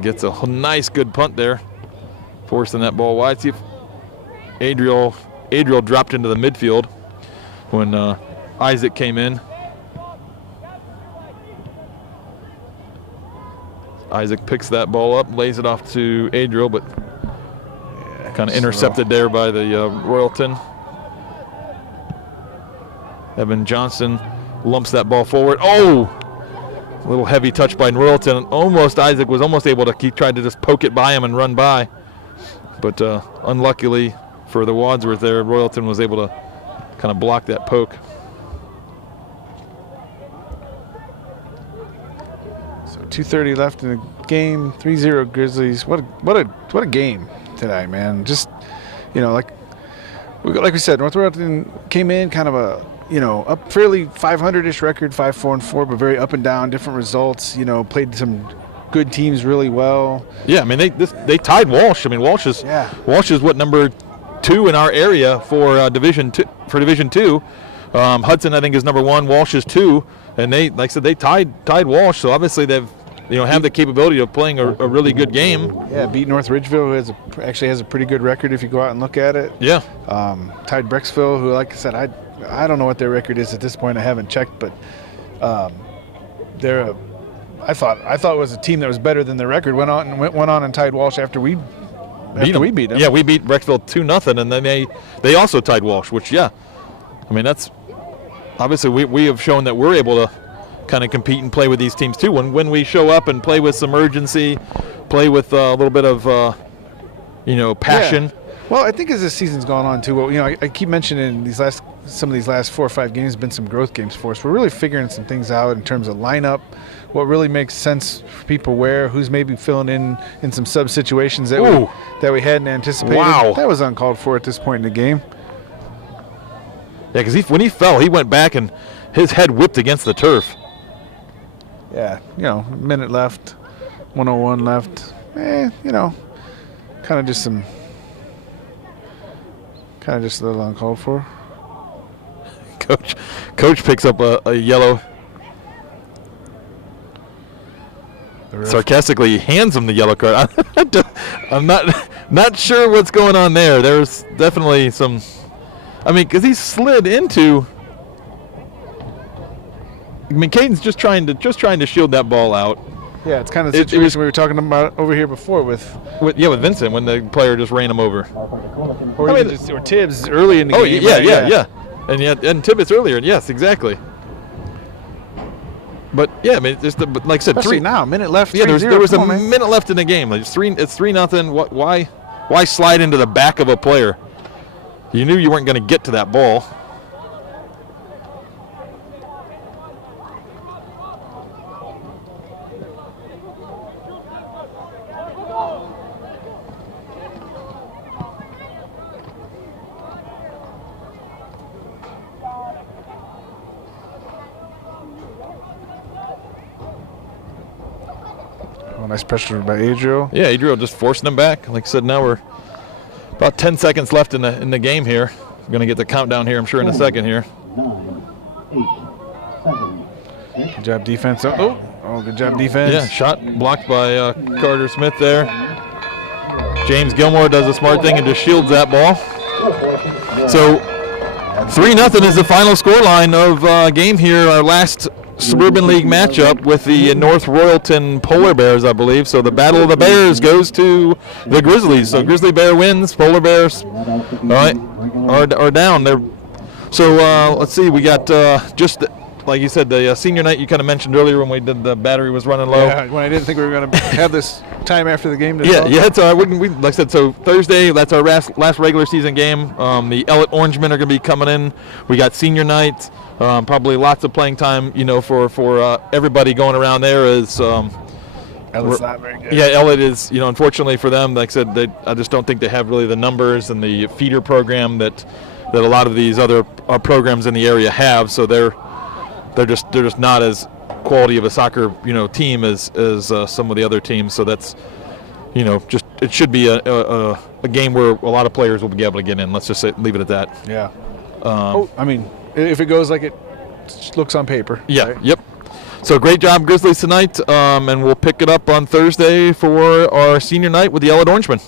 Gets a nice, good punt there, forcing that ball wide. See if Adriel dropped into the midfield when Isaac came in. Isaac picks that ball up, lays it off to Adriel, but kind of intercepted there by the Royalton. Evan Johnson lumps that ball forward. Oh! A little heavy touch by Royalton. Isaac was almost able to tried to just poke it by him and run by. But unluckily for the Wadsworth there, Royalton was able to kind of block that poke. So 2:30 left in the game. 3-0 Grizzlies. What a game today, man. Just, like we said, North Royalton came in kind of a up fairly 500-ish record, 5-4-4, but very up and down, different results. Played some good teams really well. Yeah, I mean they tied Walsh. I mean Walsh is what, number 2 in our area for Division 2. Hudson I think is number 1. Walsh is 2, and they, like I said, they tied Walsh. So obviously they've have the capability of playing a really good game. Yeah, beat North Ridgeville, who actually has a pretty good record if you go out and look at it. Yeah. Tied Brecksville, who, like I said, I don't know what their record is at this point. I haven't checked, but they're I thought it was a team that was better than their record. Went on and tied Walsh after we beat them. Yeah, we beat Brecksville 2-0, and then they also tied Walsh. Which, I mean, that's obviously we have shown that we're able to kind of compete and play with these teams too. When we show up and play with some urgency, play with a little bit of passion. Yeah. Well, I think as the season's gone on too, I keep mentioning some of these last 4 or 5 games have been some growth games for us. We're really figuring some things out in terms of lineup, what really makes sense for people where, who's maybe filling in some sub situations that we hadn't anticipated. Wow. That was uncalled for at this point in the game. Yeah, because when he fell, he went back and his head whipped against the turf. Yeah, a minute left, 1:01 left. Kind of just a little uncalled for. Coach picks up a yellow. Sarcastically hands him the yellow card. I'm not sure what's going on there. There's definitely some. I mean, because he slid into. I mean, Caden's just trying to shield that ball out. Yeah, it's kind of the situation we were talking about over here before with Vincent, when the player just ran him over. Or Tibbs early in the game. Yeah. And Tibbs earlier. Yes, exactly. But yeah, I mean, but like I said, especially now, minute left. Yeah, there was a minute left in the game. Like it's 3-0. Why slide into the back of a player? You knew you weren't going to get to that ball. Nice pressure by Adriel. Yeah, Adriel just forcing them back. Like I said, now we're about 10 seconds left in the game here. We're going to get the countdown here, I'm sure, in a second here. 9, 8, 7, 6. Good job defense. Oh, good job defense. Yeah, shot blocked by Carter Smith there. James Gilmore does a smart thing and just shields that ball. So 3-0 is the final scoreline of game here. Our last Suburban League matchup with the North Royalton Polar Bears, I believe. So the Battle of the Bears goes to the Grizzlies. So Grizzly Bear wins. Polar Bears, all right, are down. So let's see. We got just like you said, the senior night you kind of mentioned earlier when we did the battery was running low. Yeah, when I didn't think we were going to have this time after the game. It's we like I said. So Thursday, that's our last regular season game. The Ellet Orangemen are going to be coming in. We got senior night. Probably lots of playing time, for everybody going around there. Is Ellet's not very good. Yeah, Ellet is, unfortunately for them, like I said, I just don't think they have really the numbers and the feeder program that a lot of these other programs in the area have. So they're just not as quality of a soccer team as some of the other teams. So that's just it should be a game where a lot of players will be able to get in. Let's just leave it at that. Yeah. I mean, if it goes like it looks on paper. Yeah. Right? Yep. So great job, Grizzlies, tonight, and we'll pick it up on Thursday for our senior night with the Ellet Orangemen.